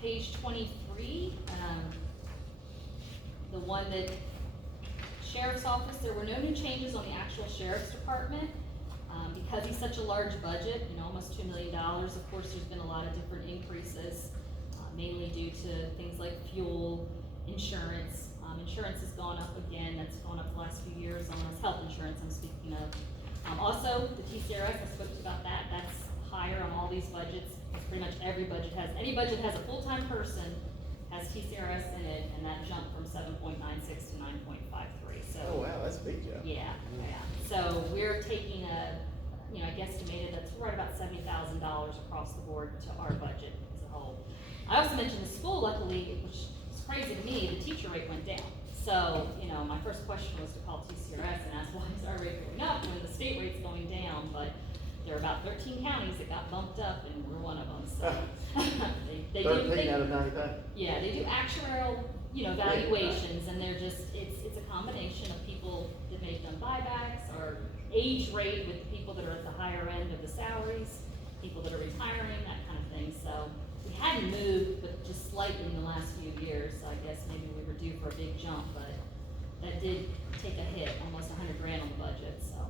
Page 23, the one that Sheriff's Office, there were no new changes on the actual Sheriff's Department. Because he's such a large budget, almost $2 million, of course, there's been a lot of different increases, mainly due to things like fuel, insurance. Insurance has gone up again, that's gone up the last few years, on his health insurance I'm speaking of. Also, the TCRS, I spoke to you about that, that's higher on all these budgets. It's pretty much every budget has, any budget has a full-time person, has TCRS in it, and that jumped from 7.96 to 9.53, so. Oh, wow, that's a big jump. Yeah. So we're taking I guesstimated that's right about $70,000 across the board to our budget as a whole. I also mentioned the school, luckily, which is crazy to me, the teacher rate went down. So, my first question was to call TCRS and ask, why is our rate going up when the state rate's going down? But there are about 13 counties that got bumped up, and we're one of them, so. they 13 out of 95? Yeah, they do actuarial, valuations, and they're just, it's a combination of people that may have done buybacks, or age rate with the people that are at the higher end of the salaries, people that are retiring, that kind of thing. So we hadn't moved, but just slightly in the last few years, so I guess maybe we were due for a big jump, but that did take a hit, almost $100,000 on the budget, so.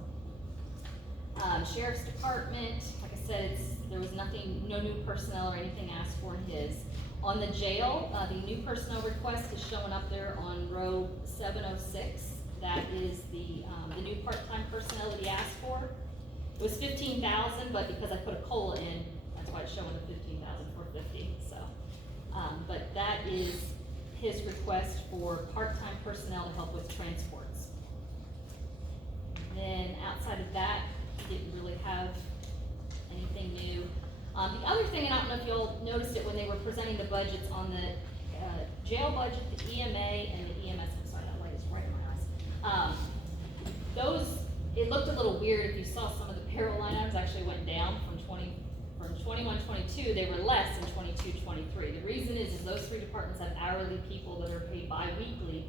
Sheriff's Department, like I said, there was nothing, no new personnel or anything asked for in his. On the jail, the new personnel request is showing up there on row 706. That is the new part-time personnel that he asked for. It was $15,000, but because I put a COLA in, that's why it's showing the $15,450. So, but that is his request for part-time personnel to help with transports. Then outside of that, he didn't really have anything new. The other thing, and I don't know if y'all noticed it when they were presenting the budgets on the jail budget, the EMA and the EMS, I'm sorry, that light is right in my eyes. It looked a little weird if you saw some of the payroll line items actually went down from 21-22, they were less in 22-23. The reason is those three departments have hourly people that are paid bi-weekly.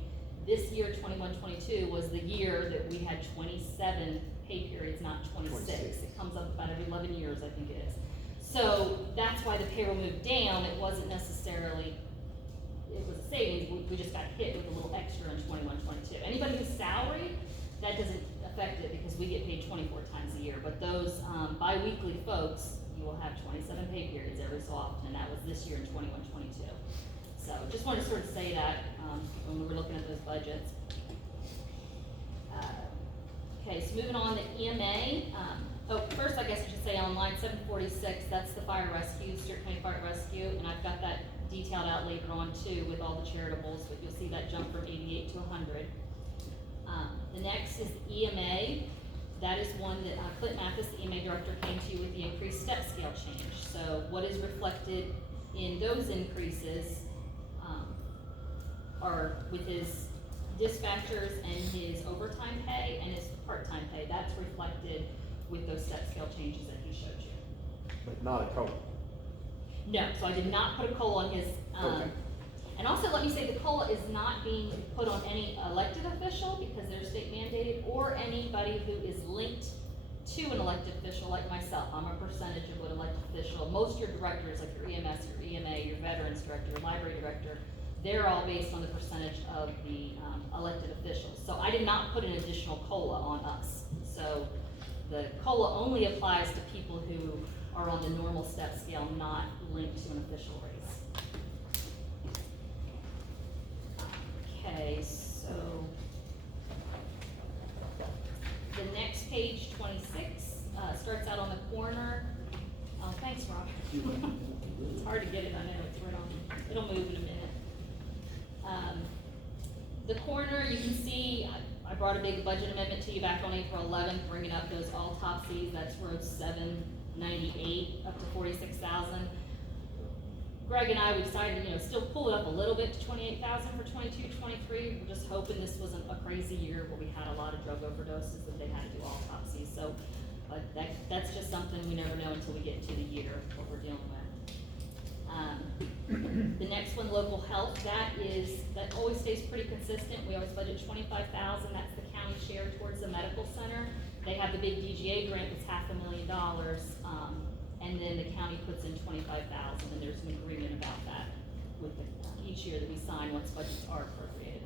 This year, 21-22, was the year that we had 27 pay periods, not 26. It comes up about every 11 years, I think it is. So that's why the payroll moved down. It wasn't necessarily, it was a savings, we just got hit with a little extra in 21-22. Anybody who's salaried, that doesn't affect it because we get paid 24 times a year. But those bi-weekly folks, you will have 27 pay periods every so often, and that was this year in 21-22. So just wanted to sort of say that when we were looking at those budgets. Okay, so moving on to EMA. First I guess I should say on line 746, that's the fire rescue, Stewart County Fire Rescue, and I've got that detailed out later on too with all the charitables, but you'll see that jump from 88 to 100. The next is EMA. That is one that Clint Mathis, the EMA director, came to you with the increased step scale change. So what is reflected in those increases are with his dispatchers and his overtime pay and his part-time pay. That's reflected with those step scale changes that he showed you. But not a COLA. No, so I did not put a COLA on his, Okay. and also let me say the COLA is not being put on any elected official because they're state mandated, or anybody who is linked to an elected official like myself. I'm a percentage of what elected official, most of your directors like your EMS, your EMA, your veterans director, your library director, they're all based on the percentage of the elected officials. So I did not put an additional COLA on us. So the COLA only applies to people who are on the normal step scale, not linked to an official raise. Okay, so the next page, 26, starts out on the corner. Oh, thanks, Rob. It's hard to get it, I know, it's right on, it'll move in a minute. The coroner, you can see, I brought a big budget amendment to you back on April 11th, bringing up those autopsies, that's road 798 up to 46,000. Greg and I, we decided, still pull it up a little bit to 28,000 for 22-23. We're just hoping this wasn't a crazy year where we had a lot of drug overdoses and they had to do autopsies. So, but that's just something we never know until we get into the year, what we're dealing with. The next one, local health, that always stays pretty consistent. We always budget 25,000, that's the county share towards the medical center. They have the big Dga Grant that's $500,000, and then the county puts in 25,000, and there's an agreement about that with each year that we sign once budgets are appropriated.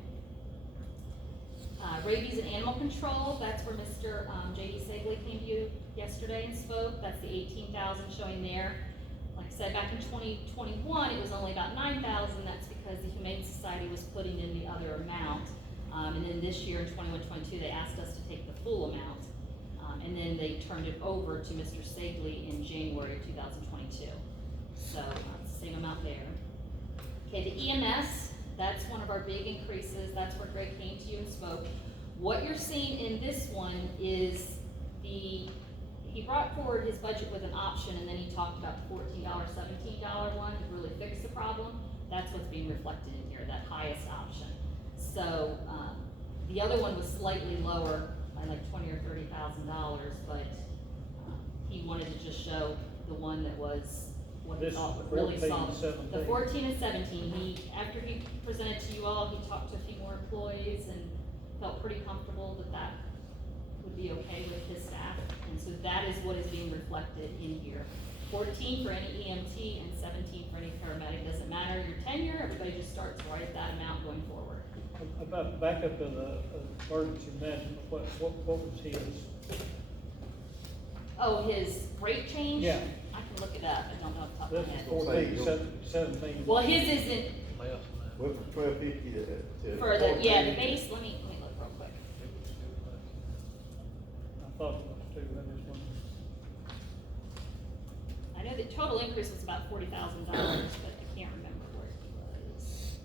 Rabies and animal control, that's where Mr. J.D. Sagley came to you yesterday and spoke. That's the 18,000 showing there. Like I said, back in 2021, it was only about 9,000. That's because the Humane Society was putting in the other amount. And then this year in 21-22, they asked us to take the full amount. And then they turned it over to Mr. Sagley in January of 2022. So it's the same amount there. Okay, the EMS, that's one of our big increases. That's where Greg came to you and spoke. What you're seeing in this one is he brought forward his budget with an option, and then he talked about the $14, $17 one to really fix the problem. That's what's being reflected in here, that highest option. So the other one was slightly lower by like $20,000 or $30,000, but he wanted to just show the one that was what he This thought is really 14 solid. and 17. The 14 and 17, after he presented to you all, he talked to a few more employees and felt pretty comfortable that would be okay with his staff. And so that is what is being reflected in here. 14 for any EMT and 17 for any paramedic. Doesn't matter your tenure, everybody just starts right at that amount going forward. About back up in the emergency management, what was his? Oh, his rate change? Yeah. I can look it up, I don't know off the top of This my is head. 14, 17. Well, his isn't, Less than that. Went from 1250 to. for the, yeah, the 14. base, let me look real quick. I thought it was too, I just wanted. I know the total increase was about $40,000, but I can't remember where he was.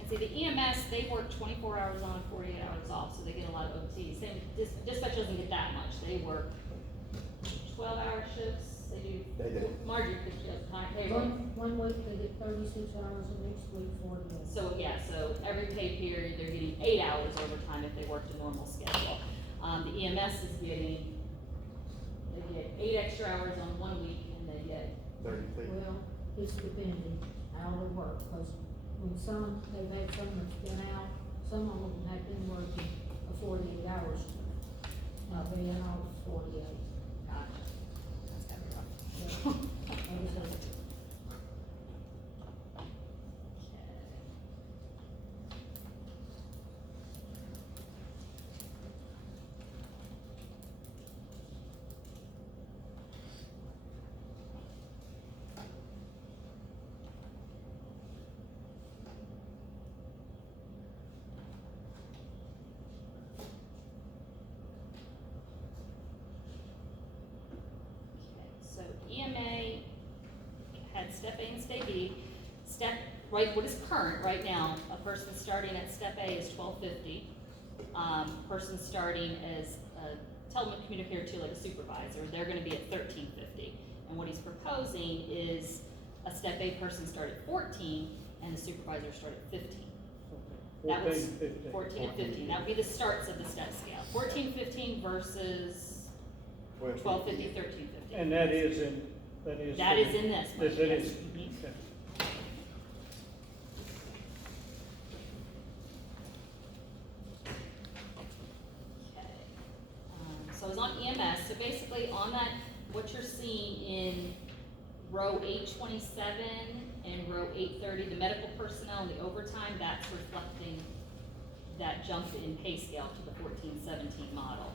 And see, the EMS, they work 24 hours on, 48 hours off, so they get a lot of OT. Same, dispatch doesn't get that much. They work 12-hour shifts. They do. Marjorie, because she has time, they work. One week they get 36 hours, and next week 48. So, yeah, so every pay period, they're getting 8 hours overtime if they worked a normal schedule. The EMS is getting, they get 8 extra hours on 1 week, and they get 33. Well, it's depending how they work, because when they've had some that's been out, some of them have been working a 48 hours, being off 48. Gotcha. That's gotta be rough. So, like I said, So EMA had step A and step B. Right, what is current right now, a person starting at step A is $12.50. Person starting as a telecommunicator to like a supervisor, they're gonna be at $13.50. And what he's proposing is a step A person start at 14 and the supervisor start at 15. That was 15. 14 and 15, that would be the starts of the step scale. 14, 15 versus 12.50, 13.50. And that is in That is in this one, Yes, it yes. is. Mhm. Okay. Okay. So I was on EMS, so basically on that, what you're seeing in row 827 and row 830, the medical personnel and the overtime, that's reflecting that jump in pay scale to the 14-17 model.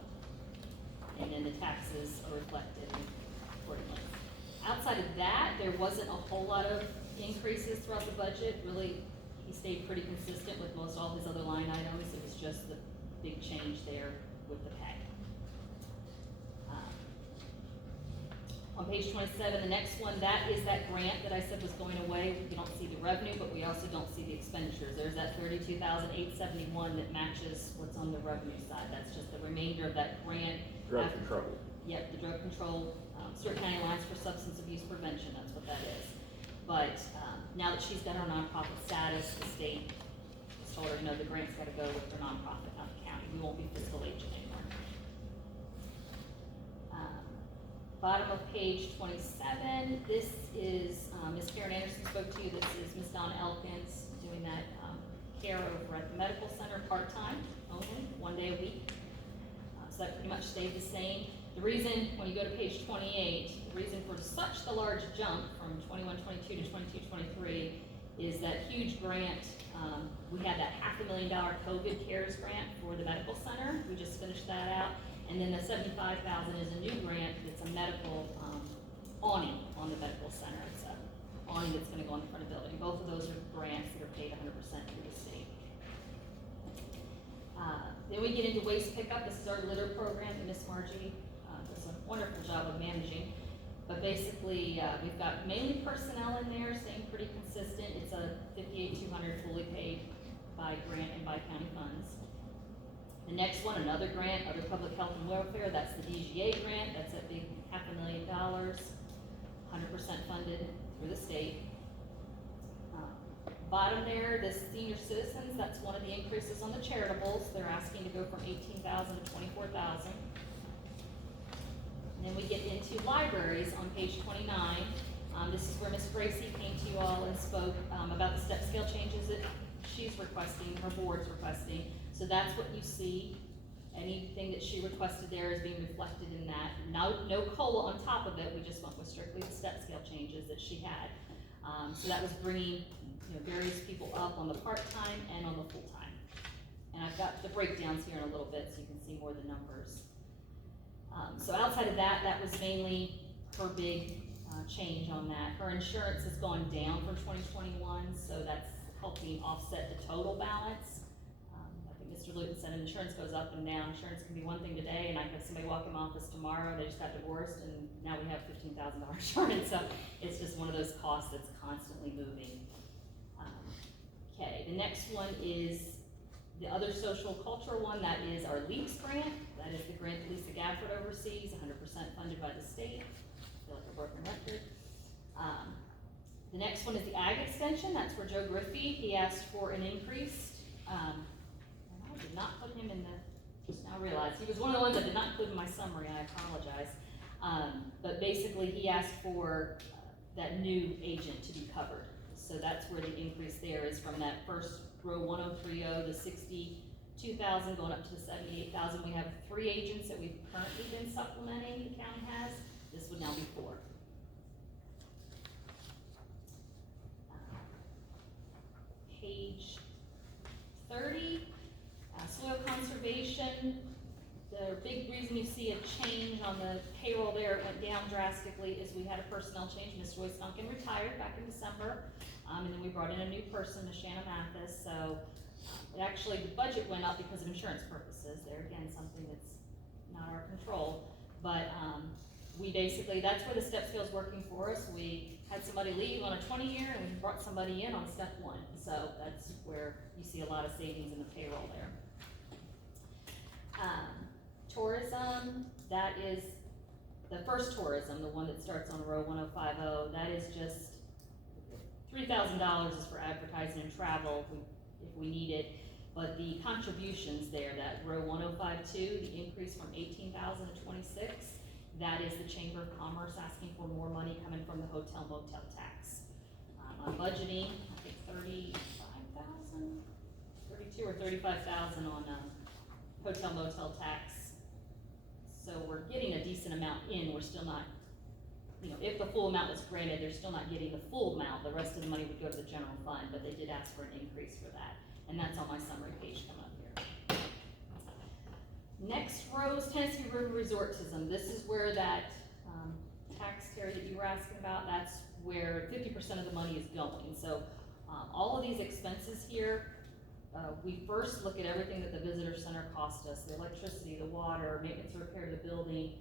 And then the taxes are reflected accordingly. Outside of that, there wasn't a whole lot of increases throughout the budget. Really, he stayed pretty consistent with most all his other line items. It was just the big change there with the pay. On page 27, the next one, that is that grant that I said was going away. We don't see the revenue, but we also don't see the expenditures. There's that $32,871 that matches what's on the revenue side. That's just the remainder of that grant. Drug control. Yep, the drug control, Stewart County Alliance for Substance Abuse Prevention, that's what that is. But, now that she's got her nonprofit status, the state has told her, the grant's gotta go with her nonprofit, not the county. We won't be fiscal agent anymore. Bottom of page 27, this is, Ms. Karen Anderson spoke to you, this is Ms. Donna Elkins doing that, care over at the medical center, part-time only, 1 day a week. So that pretty much stayed the same. The reason, when you go to page 28, the reason for such the large jump from 21-22 to 22-23 is that huge grant. We had that $500,000 COVID CARES grant for the medical center. We just finished that out. And then the $75,000 is a new grant. It's a medical awning on the medical center. It's a awning that's going to go on the front of the building. Both of those are grants that are paid 100% through the state. Then we get into waste pickup. This is our litter program that Miss Margie does a wonderful job of managing. But basically, we've got mainly personnel in there, staying pretty consistent. It's a $58,200 fully paid by grant and by county funds. The next one, another grant, other public health and welfare. That's the DGA grant. That's that big $500,000, 100% funded through the state. Bottom there, the senior citizens, that's one of the increases on the charitables. They're asking to go from $18,000 to $24,000. And then we get into libraries on page 29. This is where Miss Gracie came to you all and spoke about the step scale changes that she's requesting, her board's requesting. So that's what you see. Anything that she requested there is being reflected in that. No COLA on top of it. We just went with strictly the step scale changes that she had. So that was bringing various people up on the part-time and on the full-time. And I've got the breakdowns here in a little bit so you can see more of the numbers. So outside of that, that was mainly her big change on that. Her insurance has gone down from 2021, so that's helping offset the total balance. I think Mr. Luton said insurance goes up and down. Insurance can be one thing today, and I have somebody walk in my office tomorrow, they just got divorced, and now we have $15,000 insurance, so it's just one of those costs that's constantly moving. Okay, the next one is the other social cultural one. That is our LEAPS grant. That is the grant that Lisa Gafford oversees, 100% funded by the state. I feel like a broken record. The next one is the Ag Extension. That's where Joe Griffey, he asked for an increase. And I did not put him in just now realized. He was one of the ones that did not include in my summary, I apologize. But basically he asked for that new agent to be covered. So that's where the increase there is from that first row 1030, the 62,000 going up to the 78,000. We have 3 agents that we've currently been supplementing, the county has. This would now be 4. Page 30, soil conservation. The big reason you see a change on the payroll there, it went down drastically, is we had a personnel change. Ms. Joyce Duncan retired back in December, and then we brought in a new person, Ms. Shanna Mathis. So actually the budget went up because of insurance purposes. There again, something that's not our control, but we basically, that's where the step scale is working for us. We had somebody leave on a 20-year and we brought somebody in on step 1. So that's where you see a lot of savings in the payroll there. Tourism, that is the first tourism, the one that starts on row 1050. That is just $3,000 is for advertising and travel if we need it. But the contributions there, that row 1052, the increase from 18,000 to 26, that is the Chamber of Commerce asking for more money coming from the hotel motel tax. I'm budgeting, I think 35,000, 32 or 35,000 on hotel motel tax. So we're getting a decent amount in. We're still not, if the full amount was granted, they're still not getting the full amount. The rest of the money would go to the general fund, but they did ask for an increase for that. And that's on my summary page coming up here. Next row is Tennessee River Resortism. This is where that tax, Terry, that you were asking about, that's where 50% of the money is going. So all of these expenses here, we first look at everything that the visitor center cost us, the electricity, the water, maintenance and repair of the building,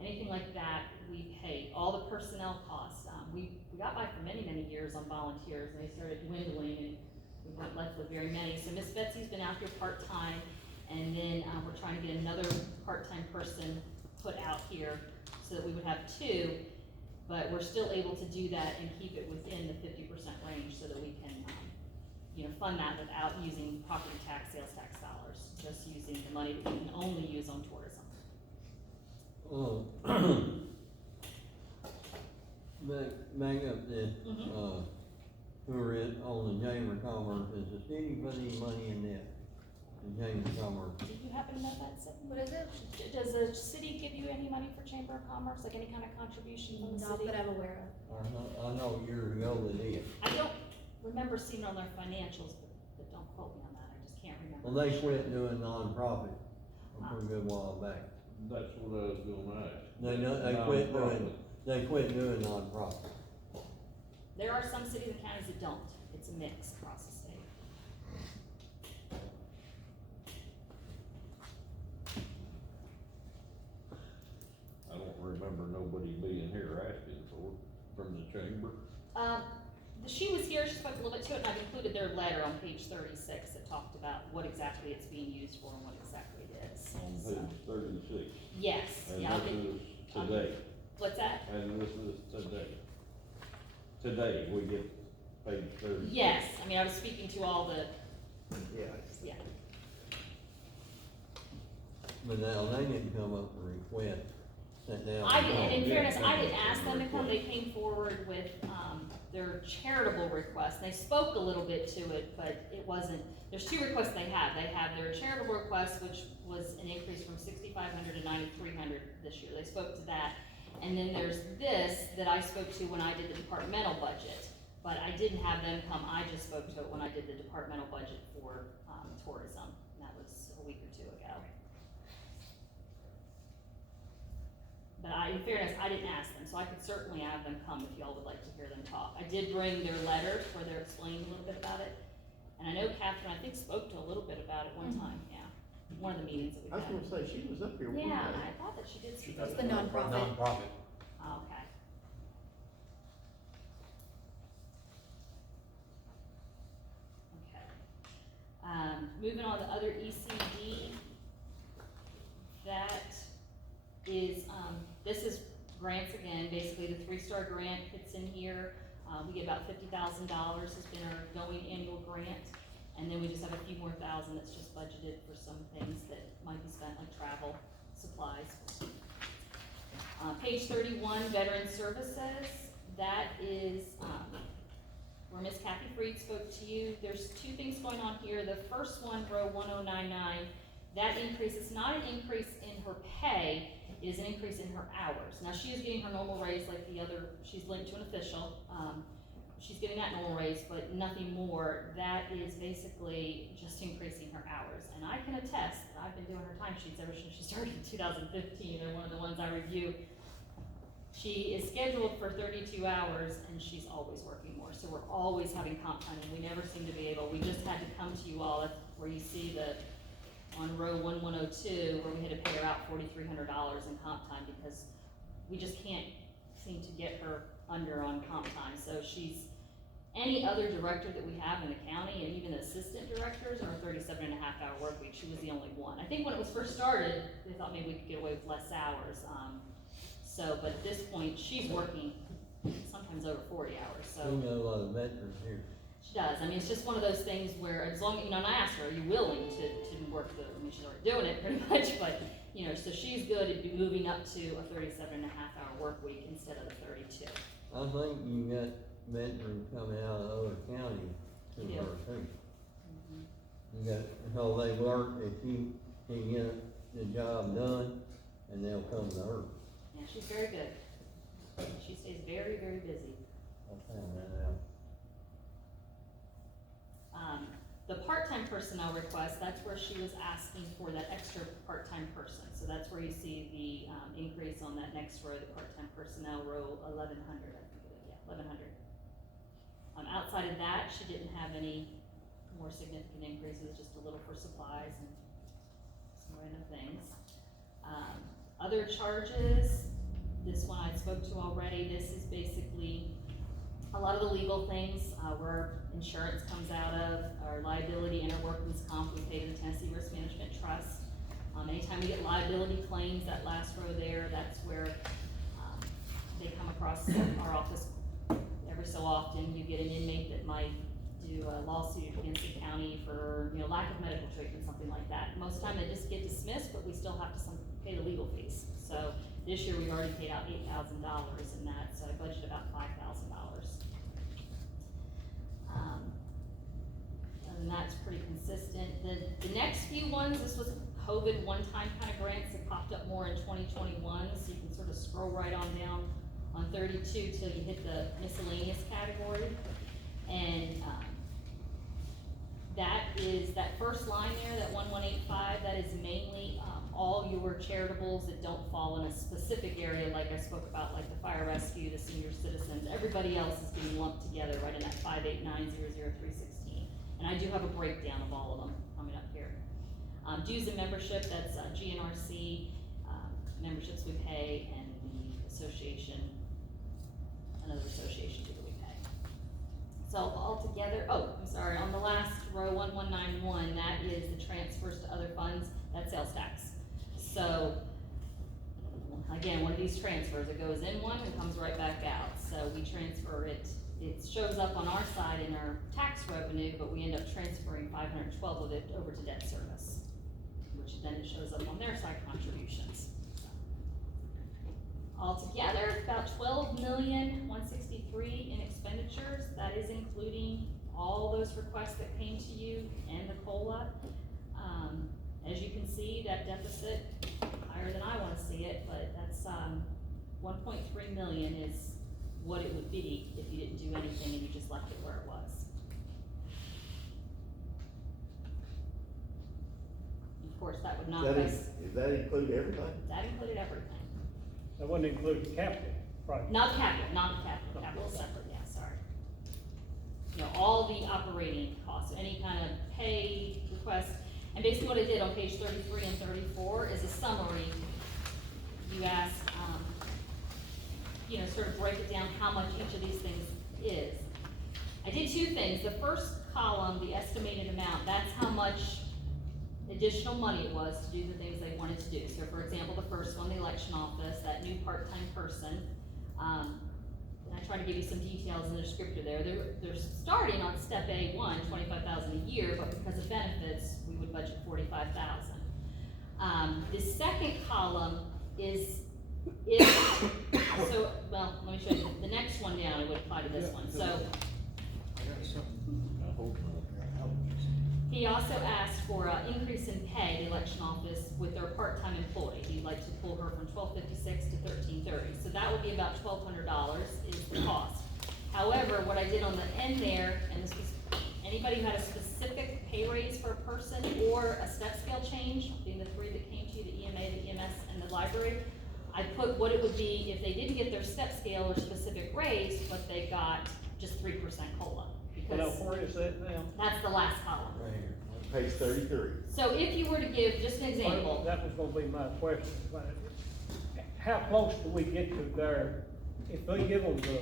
anything like that, we pay, all the personnel costs. We got by for many, many years on volunteers, and they started dwindling, and we weren't left with very many. So Miss Betsy's been out here part-time, and then, we're trying to get another part-time person put out here so that we would have two, but we're still able to do that and keep it within the 50% range so that we can, fund that without using property tax, sales tax dollars, just using the money that we can only use on tourism. Back up this, Mhm. tourist on the Chamber of Commerce, is the city putting any money in that? The Chamber of Commerce? Do you happen to know that, Sid? What is it? Does the city give you any money for Chamber of Commerce, like any kind of contribution from the Not city? that I'm aware of. I know years ago they did. I don't remember seeing it on their financials, but don't quote me on that, I just can't remember. Well, they quit doing nonprofit a pretty good while back. That's what I was gonna ask. They quit doing nonprofit. There are some cities and counties that don't, it's a mix across the state. I don't remember nobody being here asking for it from the chamber. She was here, she spoke a little bit to it, and I've included their letter on page 36 that talked about what exactly it's being used for and what exactly it is. On So- page 36. Yes, And yeah, I'll this get, is today, what's that? and this is today. Today, we get page 30. Yes, I mean, I was speaking to all the, Yeah. yeah, But now, they didn't come up with a request, sat down. I did, and in yeah, fairness, I yeah, didn't ask them to come, request. they came forward with, their charitable request, they spoke a little bit to it, but it wasn't, there's two requests they have their charitable request, which was an increase from 6,500 to 9,300 this year, they spoke to that, and then there's this that I spoke to when I did the departmental budget, but I didn't have them come, I just spoke to it when I did the departmental budget for, tourism, and that was a week or two ago. But in fairness, I didn't ask them, so I could certainly have them come if y'all would like to hear them talk. I did bring their letter where they're explaining a little bit about it. And I know Catherine, I think, spoke to a little bit about it one time, yeah, one of the meetings that we I was had. gonna say, she was up here one day. Yeah, I thought that she did speak. It's the nonprofit. Nonprofit. Oh, okay. Okay. Moving on to other ECD, that is, this is grants again, basically the 3-star grant fits in here. We get about $50,000 has been our going annual grant, and then we just have a few more thousand that's just budgeted for some things that might be spent, like travel, supplies. Page 31, Veteran Services, that is, where Miss Kathy Freed spoke to you. There's two things going on here. The first one, row 1099, that increase is not an increase in her pay, it is an increase in her hours. Now, she is getting her normal raise like the other, she's linked to an official. She's getting that normal raise, but nothing more. That is basically just increasing her hours. And I can attest that I've been doing her timesheets ever since she started in 2015. They're one of the ones I review. She is scheduled for 32 hours and she's always working more. So we're always having comp time and we never seem to be able, we just had to come to you all, that's where you see the, on row 1102, where we had to pay her out $4,300 in comp time because we just can't seem to get her under on comp time. So she's, any other director that we have in the county and even assistant directors are 37.5-hour work week. She was the only one. I think when it was first started, they thought maybe we could get away with less hours. But at this point, she's working sometimes over 40 hours, so. We got a lot of veterans here. She does. I mean, it's just one of those things where as long, and I asked her, are you willing to work the, I mean, she's already doing it pretty much, but, so she's good at moving up to a 37.5-hour work week instead of the 32. I think you got veterans coming out of other counties to You do. her too. You got, so they work, if you can get the job done, and they'll come to her. Yeah, she's very good. She stays very, very busy. I found that out. The part-time personnel request, that's where she was asking for that extra part-time person. So that's where you see the, increase on that next row, the part-time personnel, row 1100, I think it is, yeah, 1100. Outside of that, she didn't have any more significant increases, just a little for supplies and some random things. Other charges, this one I spoke to already, this is basically a lot of the legal things, where insurance comes out of, our liability and our workman's comp, we pay to the Tennessee Risk Management Trust. Anytime we get liability claims, that last row there, that's where, they come across our office every so often. You get an inmate that might do a lawsuit against the county for, lack of medical treatment, something like that. Most of the time they just get dismissed, but we still have to pay the legal fees. So this year we've already paid out $8,000 in that, so I budgeted about $5,000. And that's pretty consistent. The next few ones, this was COVID one-time kind of grants that popped up more in 2021, so you can sort of scroll right on down on 32 till you hit the miscellaneous category. And that is, that first line there, that 1185, that is mainly all your charitables that don't fall in a specific area, like I spoke about, like the fire rescue, the senior citizens. Everybody else is being lumped together right in that 589,00316. And I do have a breakdown of all of them coming up here. Dues and membership, that's GNRC memberships we pay, and the association, another association fee that we pay. So altogether, on the last row, 1191, that is the transfers to other funds, that's sales tax. So, again, one of these transfers, it goes in one and comes right back out. So we transfer it, it shows up on our side in our tax revenue, but we end up transferring 512 of it over to debt service, which then it shows up on their side contributions. Altogether, about $12,163,000 in expenditures. That is including all those requests that came to you and the COLA. As you can see, that deficit, higher than I wanna see it, but that's, 1.3 million is what it would be if you didn't do anything and you just left it where it was. Of course, that would not Does that include everything? that included everything. That wouldn't include the capital project. Not capital, capital separate, yeah, sorry. All the operating costs, any kind of pay requests, and basically what I did on page 33 and 34 is a summary. You ask, sort of break it down how much each of these things is. I did two things. The first column, the estimated amount, that's how much additional money it was to do the things they wanted to do. So for example, the first one, the election office, that new part-time person, and I try to give you some details in the descriptor there. They're starting on step A1, $25,000 a year, but because of benefits, we would budget $45,000. The second column is let me show you, the next one down, it would apply to this one. So he also asked for an increase in pay, the election office, with their part-time employee. He'd like to pull her from $12.56 to $13.30. So that would be about $1,200 is the cost. However, what I did on the end there, and this was anybody who had a specific pay raise for a person or a step scale change, being the three that came to you, the EMA, the EMS, and the library, I put what it would be if they didn't get their step scale or specific raise, but they got just 3% COLA. Because Where is that now? that's the last column. Right here, page 33. So if you were to give, just an example, That was gonna be my question. How close do we get to there, if we give them the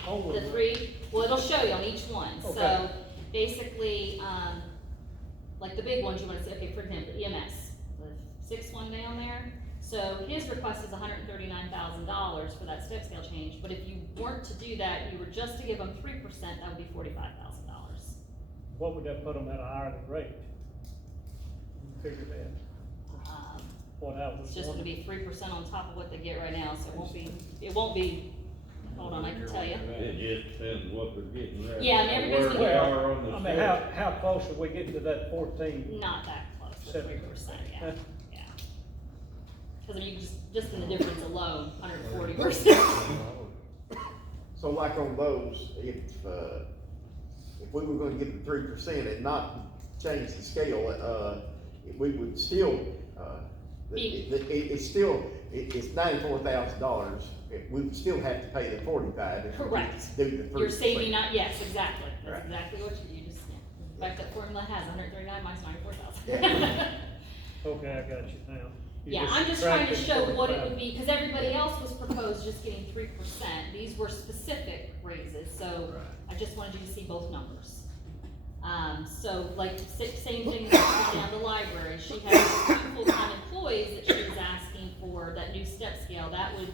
whole? the three, well, it'll show you on each one. So Okay. basically, like the big ones, you wanna say, okay, for example, EMS, the sixth one down there. So his request is $139,000 for that step scale change, but if you weren't to do that, you were just to give them 3%, that would be $45,000. What would that put them at a hourly rate? Figure that, what I was. It's just gonna be 3% on top of what they get right now, so it won't be, hold on, I can tell you. It just depends what they're getting right. Yeah, and everybody's Where they gonna- are on the I mean, how close are we getting to that 14? Not that close, to 3%, yeah, Huh? yeah. Cause I mean, just in the difference alone, 140%. So like on those, if we were gonna give them 3% and not change the scale, we would still, it's $94,000. We would still have to pay the 45 if we Correct. do the 3%. You're saving, yes, exactly, that's Right. exactly what you just, in fact, that formula has 139 minus 94,000. Yeah. Okay, I got you now. Yeah, I'm just trying to show what it would be. be, cause everybody else was proposed just getting 3%. These were specific raises, so I just wanted you to see both numbers. So like, same thing down the library, she has 2 full-time employees that she was asking for that new step scale, that would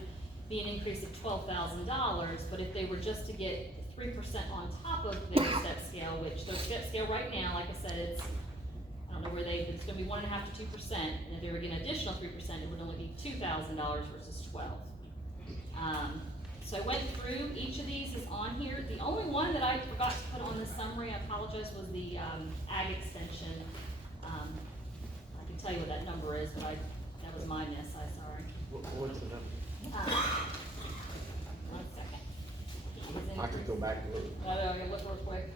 be an increase of $12,000, but if they were just to get 3% on top of their step scale, which their step scale right now, like I said, it's, I don't know where it's gonna be 1.5% to 2%, and if they were getting an additional 3%, it would only be $2,000 versus 12. So I went through, each of these is on here. The only one that I forgot to put on the summary, I apologize, was the, ag extension. I can tell you what that number is, but that was my miss, I'm sorry. What's the number? 1 second. It was in- I could go back and look. I know, I can look real quick.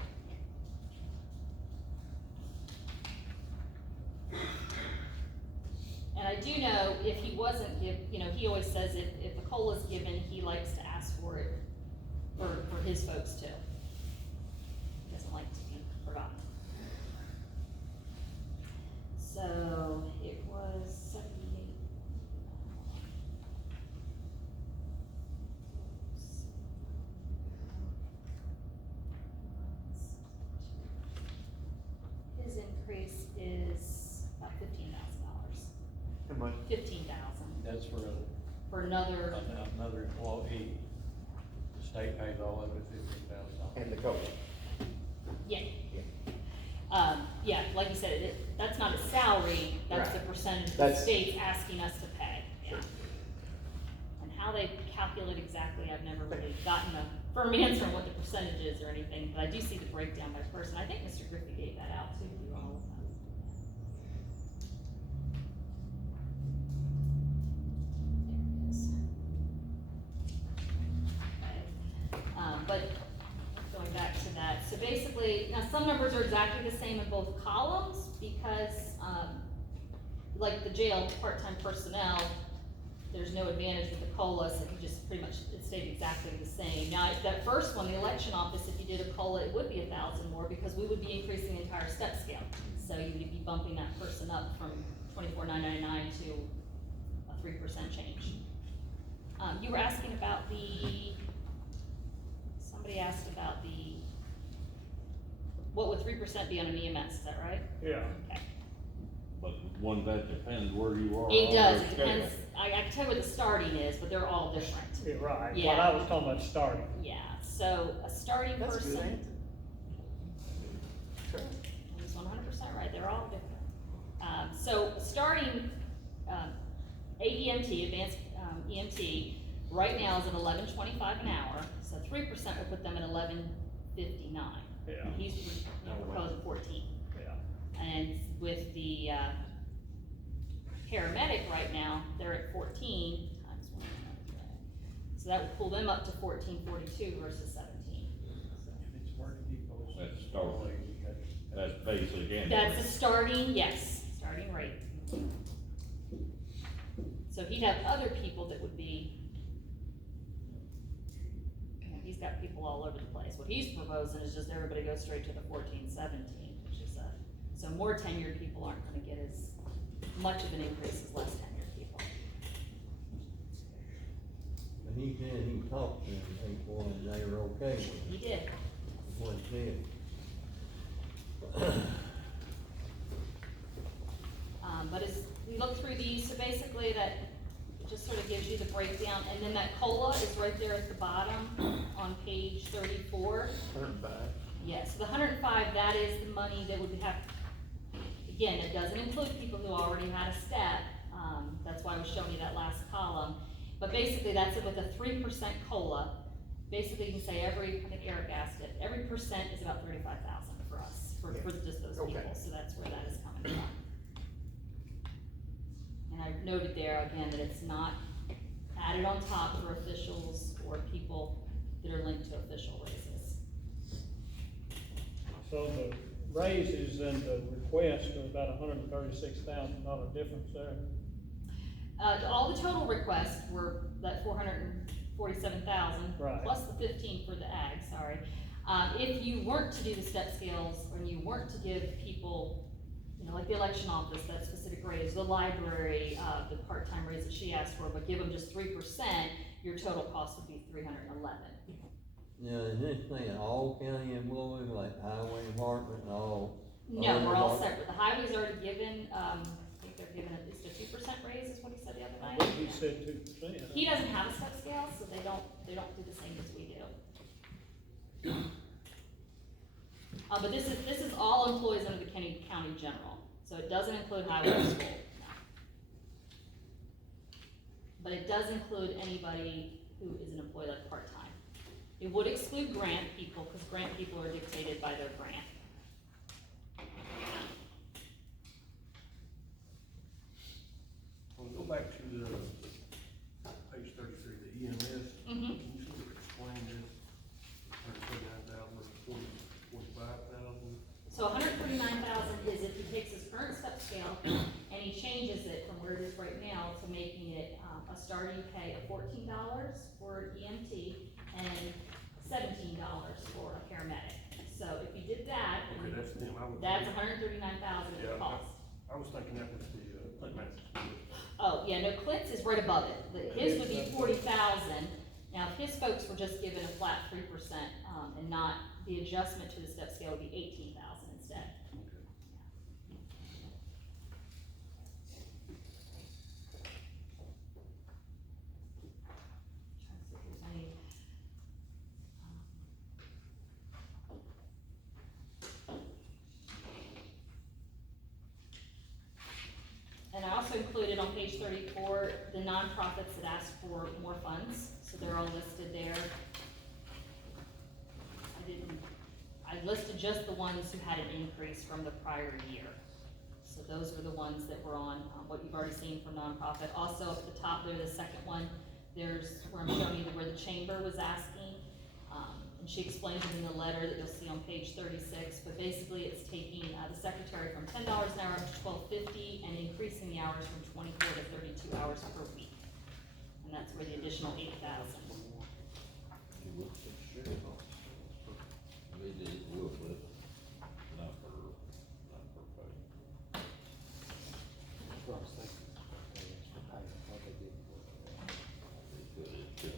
And I do know if he wasn't he always says if a COLA's given, he likes to ask for it for his folks too. He doesn't like to be forgotten. So it was 78. His increase is about $15,000. How much? 15,000 That's for another, another employee. The state pays all of it, $15,000. And the COLA. yeah. Yeah, like you said, that's not a salary, that's the Right. percentage the That's- state's asking us to pay, yeah. Sure. And how they calculate exactly, I've never really gotten a firm answer on what the percentage is or anything, but I do see the breakdown by person. I think Mr. Griffey gave that out too, through all of them. There it is. Okay. But going back to that, so basically, now some numbers are exactly the same in both columns because, like the jail part-time personnel, there's no advantage with the COLA, so you just pretty much, it stayed exactly the same. Now, that first one, the election office, if you did a COLA, it would be 1,000 more because we would be increasing the entire step scale. So you would be bumping that person up from 24,999 to a 3% change. You were asking about somebody asked about what would 3% be on an EMS, is that right? Yeah, Okay. But one, that depends where you are. It on does, their it scale. depends, I can tell you what the starting is, but they're all different. you're right, what Yeah. I was talking about starting. Yeah, so a starting That's a good person, answer. Sure. he's 100% right, they're all different. So starting, AEMT, advanced, EMT, right now is at $11.25 an hour, so 3% would put them at $11.59. Yeah, He's proposing 14. yeah. And with the, paramedic right now, they're at 14 times 1. So that would pull them up to 14.42 versus 17. If it's where people. That's starting. That's basic and. That's a starting, yes, starting rate. So he'd have other people that would be, he's got people all over the place. What he's proposing is just everybody goes straight to the 14.17, which is so more tenured people aren't gonna get as much of an increase as less tenured people. And he said he talked to them people and they were okay with it, He did. what he said. But as we look through these, so basically that it just sort of gives you the breakdown, and then that COLA is right there at the bottom on page 34. 105. Yes, the 105, that is the money that would have, again, it doesn't include people who already had a step, that's why I was showing you that last column. But basically, that's it with a 3% COLA. Basically, you can say I think Eric asked it, every percent is about 35,000 for us, for just those Okay. people, so that's where that is coming from. And I noted there again that it's not added on top for officials or people that are linked to official raises. So the raises and the request are about $136,000 difference there. All the total requests were that 447,000. Right. Plus the 15 for the ag, sorry. If you weren't to do the step scales, and you weren't to give people, like the election office, that specific raise, the library, the part-time raise that she asked for, but give them just 3%, your total cost would be $311. Now, is this thing all county employees, like highway department and all? No, we're all department? separate. The highway's already given, I think they're given at least a 2% raise is what he said the other I night. think he said 2%. He doesn't have a step scale, so they don't do the same as we do. But this is all employees under the county general, so it doesn't include highway or school, no. But it does include anybody who is an employee like part-time. It would exclude grant people, because grant people are dictated by their grant. We'll go back to the page 33, the EMS. Mm-hmm. Can you sort of explain this? 139,000 versus 45,000? So 139,000 is if he takes his current step scale and he changes it from where it is right now to making it a starting pay of $14 for an EMT and $17 for a paramedic. So if you did that, Okay, that's them. that's 139,000 Yeah, it costs. I was thinking that was the, Clint Manson's. Oh, yeah, no, Clint's is right above it. His would be 40,000. Now, if his folks were just given a flat 3%, and not, the adjustment to the step scale would be 18,000 instead. Trying to see if there's any, and I also included on page 34, the nonprofits that asked for more funds, so they're all listed there. I listed just the ones who had an increase from the prior year. So those were the ones that were on, what you've already seen from nonprofit. Also up at the top there, the second one, there's where I'm showing you where the chamber was asking. And she explains it in the letter that you'll see on page 36, but basically it's taking the secretary from $10 an hour up to $12.50 and increasing the hours from 24 to 32 hours per week. And that's where the additional 8,000. They did it real quick, not for pay. That's what I was thinking. That's for pay, what they did. They put it,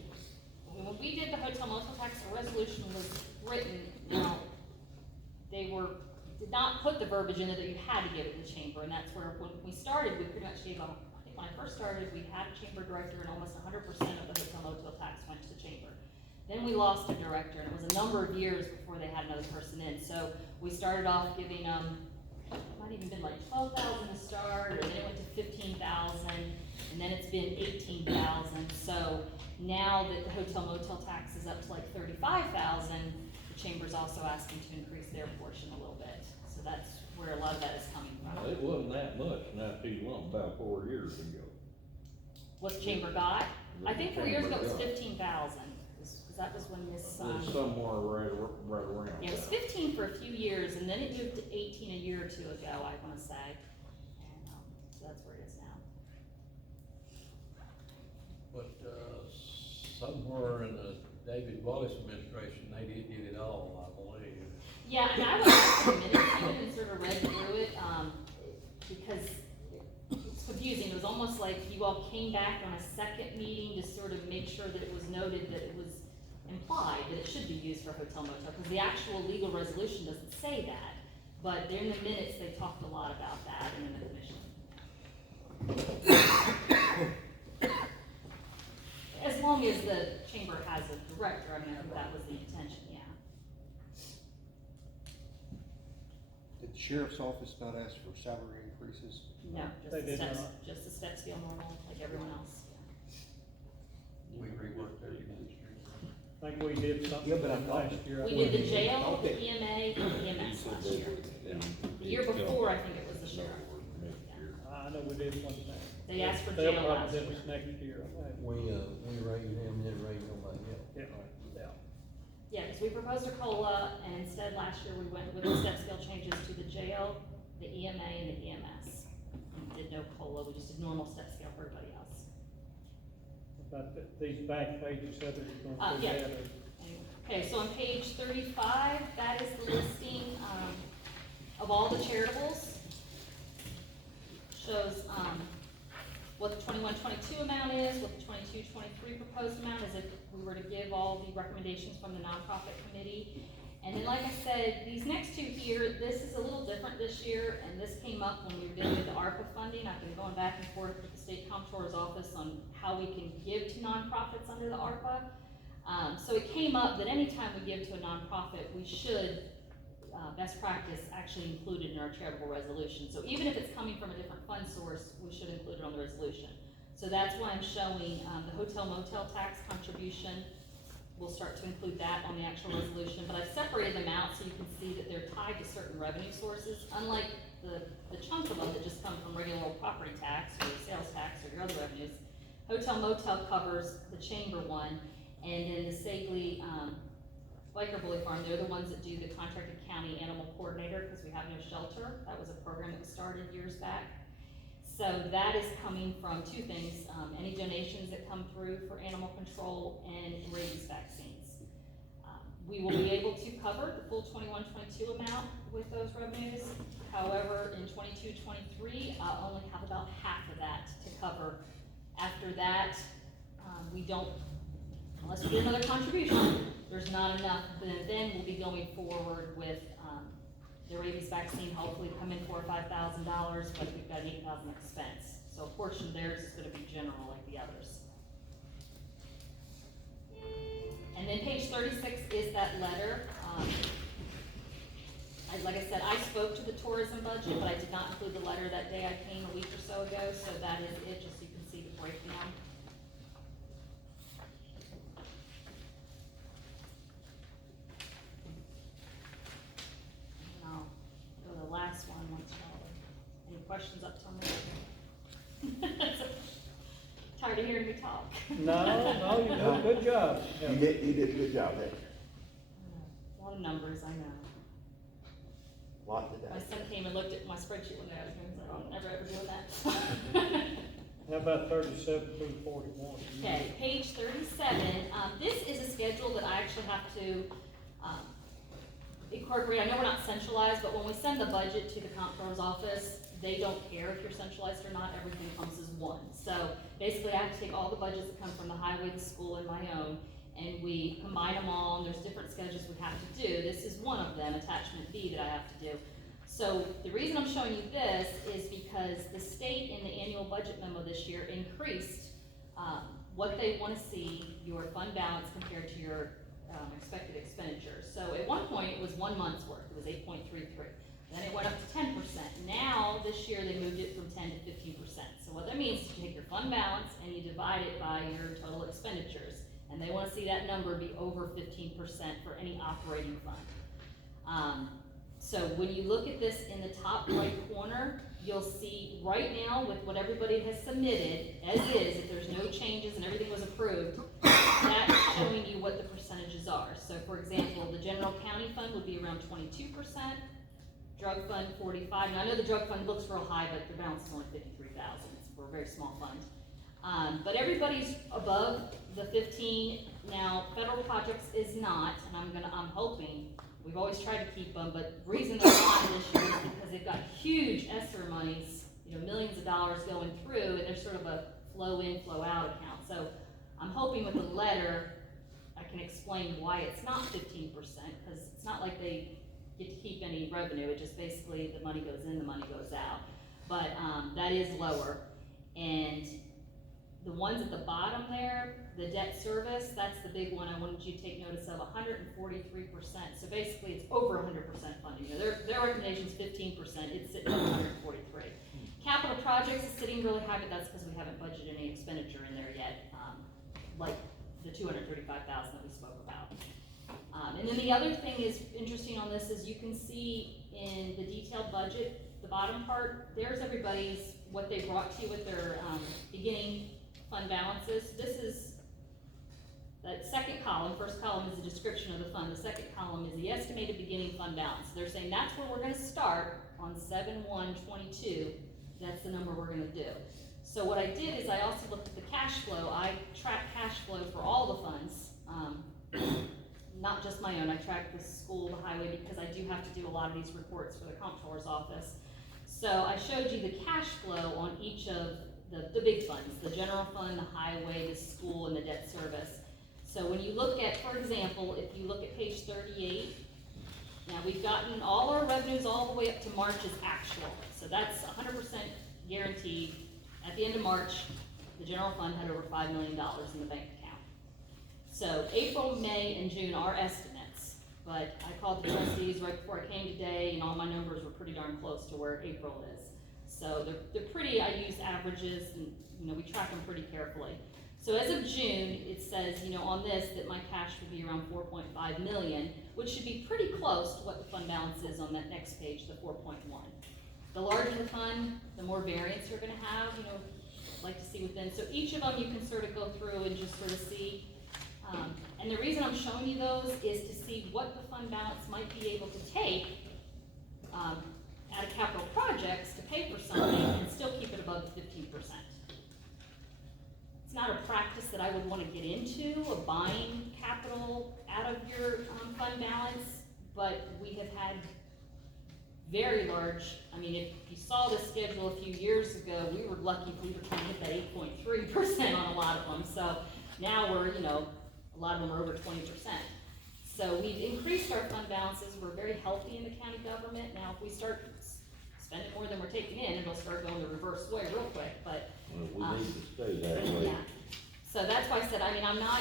When we did the hotel motel tax, the resolution was written, now, they did not put the verbiage in there that you had to give it to the chamber, and that's where, when we started, we pretty much gave them, I think when I first started, we had a chamber director, and almost 100% of the hotel motel tax went to the chamber. Then we lost a director, and it was a number of years before they had another person in, so we started off giving them, it might even been like 12,000 to start, and then it went to 15,000, and then it's been 18,000, so now that the hotel motel tax is up to like 35,000, the chamber's also asking to increase their portion a little bit. So that's where a lot of that is coming Now, from. it wasn't that much, not too long, about 4 years ago. What the chamber got, I think 4 years ago it was Chamber got. 15,000, because that was when this, It's somewhere right around. yeah, it was 15 for a few years, and then it moved to 18 a year or two ago, I wanna say. And, so that's where it is now. But, somewhere in the David Wallace administration, they did get it all, I believe. Yeah, and I went back to the minutes even and sort of read through it, because it's confusing. It was almost like you all came back on a second meeting to sort of make sure that it was noted that it was implied that it should be used for hotel motel, because the actual legal resolution doesn't say that. But in the minutes, they talked a lot about that and in the commission. As long as the chamber has a director, I mean, I think that was the intention, yeah. Did the sheriff's office not ask for salary increases? No, They just the did steps, not. just the step scale normal, like everyone else. We reworked their industry. I think we did something Yeah, but I thought- last year. We did the jail, the Okay. EMA, and the EMS last year. The year before, I think it was the sheriff. I know we did one time. They asked for They'll jail probably last do year. this next year, I think. We raise them, then raise nobody else. Yeah, yeah. Yeah, because we proposed a COLA, and instead last year we went with the step scale changes to the jail, the EMA, and the EMS. We did no COLA, we just did normal step scale for everybody else. But these back pages, others are gonna do Yeah. that, or Okay, so on page 35, that is the listing, of all the charitables. Shows 21-22 amount is, what the 22-23 proposed amount is, if we were to give all the recommendations from the nonprofit committee. And then, like I said, these next two here, this is a little different this year, and this came up when we were dealing with the ARPA funding. I've been going back and forth with the state comptroller's office on how we can give to nonprofits under the ARPA. So it came up that anytime we give to a nonprofit, we should, best practice, actually include it in our charitable resolution. So even if it's coming from a different fund source, we should include it on the resolution. So that's why I'm showing the hotel motel tax contribution. We'll start to include that on the actual resolution, but I've separated them out so you can see that they're tied to certain revenue sources, unlike the chunk of them that just come from regular old property tax or sales tax or your other revenues. Hotel motel covers the chamber one, and then the Sagley, Biker Bully Farm, they're the ones that do the contracted county animal coordinator, because we have no shelter. That was a program that was started years back. So that is coming from two things, any donations that come through for animal control and rabies vaccines. We will be able to cover the full 21-22 amount with those revenues. However, in 22-23, I'll only have about half of that to cover. After that, we don't, unless we get another contribution, there's not enough. Then we'll be going forward with the rabies vaccine, hopefully come in $4,000 or $5,000, but we've got an $8,000 expense. So a portion of theirs is gonna be general like the others. And then page 36 is that letter. Like I said, I spoke to the tourism budget, but I did not include the letter that day I came a week or so ago, so that is it, just so you can see the breakdown. The last one, once y'all, any questions up till now? Tired of hearing me talk? No, you did a good job. You did a good job there. A lot of numbers, I know. Lot today. My son came and looked at my spreadsheet one day, I was like, oh, I'm never ever doing that. How about 37 through 41? Okay, page 37, this is a schedule that I actually have to, incorporate. I know we're not centralized, but when we send the budget to the comptroller's office, they don't care if you're centralized or not, everything comes as one. So basically I have to take all the budgets that come from the highway, the school, and my own, and we combine them all, and there's different schedules we have to do. This is one of them, attachment B, that I have to do. So the reason I'm showing you this is because the state in the annual budget memo this year increased what they want to see your fund balance compared to your expected expenditures. So at one point it was 1 month's worth, it was 8.33. Then it went up to 10%. Now this year they moved it from 10 to 15%. So what that means is you take your fund balance and you divide it by your total expenditures. And they want to see that number be over 15% for any operating fund. So when you look at this in the top right corner, you'll see right now with what everybody has submitted, as is, if there's no changes and everything was approved, that's showing you what the percentages are. So for example, the general county fund would be around 22%, drug fund 45. Now I know the drug fund looks real high, but the balance is only 53,000. We're a very small fund. But everybody's above the 15. Now federal projects is not, and I'm hoping. We've always tried to keep them, but the reason they're not this year is because they've got huge ESSER monies, millions of dollars going through, and there's sort of a flow in, flow out account. So I'm hoping with the letter, I can explain why it's not 15%, because it's not like they get to keep any revenue. It just basically, the money goes in, the money goes out. But that is lower. And the ones at the bottom there, the debt service, that's the big one I wanted you to take notice of, 143%. So basically it's over 100% funding. Their recommendation is 15%, it's sitting at 143. Capital projects is sitting really high, but that's because we haven't budgeted any expenditure in there yet, like the 235,000 that we spoke about. And then the other thing is interesting on this is you can see in the detailed budget, the bottom part, there's everybody's, what they brought to you with their beginning fund balances. This is that second column. First column is the description of the fund. The second column is the estimated beginning fund balance. They're saying that's where we're going to start on 7/1/22. That's the number we're going to do. So what I did is I also looked at the cash flow. I track cash flow for all the funds, not just my own. I track the school, the highway, because I do have to do a lot of these reports for the comptroller's office. So I showed you the cash flow on each of the big funds, the general fund, the highway, the school, and the debt service. So when you look at, for example, if you look at page 38, now we've gotten all our revenues all the way up to March's actual. So that's 100% guaranteed. At the end of March, the general fund had over $5 million in the bank account. So April, May, and June are estimates, but I called the trustees right before I came today, and all my numbers were pretty darn close to where April is. So they're pretty, I use averages, and we track them pretty carefully. So as of June, it says, on this, that my cash would be around 4.5 million, which should be pretty close to what the fund balance is on that next page, the 4.1. The larger the fund, the more variance you're gonna have, like to see within. So each of them you can sort of go through and just sort of see. And the reason I'm showing you those is to see what the fund balance might be able to take out of capital projects to pay for something and still keep it above the 15%. It's not a practice that I would want to get into, of buying capital out of your fund balance, but we have had very large, if you saw the schedule a few years ago, we were lucky if we were trying to hit that 8.3% on a lot of them. So now we're, a lot of them are over 20%. So we've increased our fund balances. We're very healthy in the county government. Now, if we start spending more than we're taking in, it'll start going the reverse way real quick, but. Well, we need to stay that way. Yeah. So that's why I said, I'm not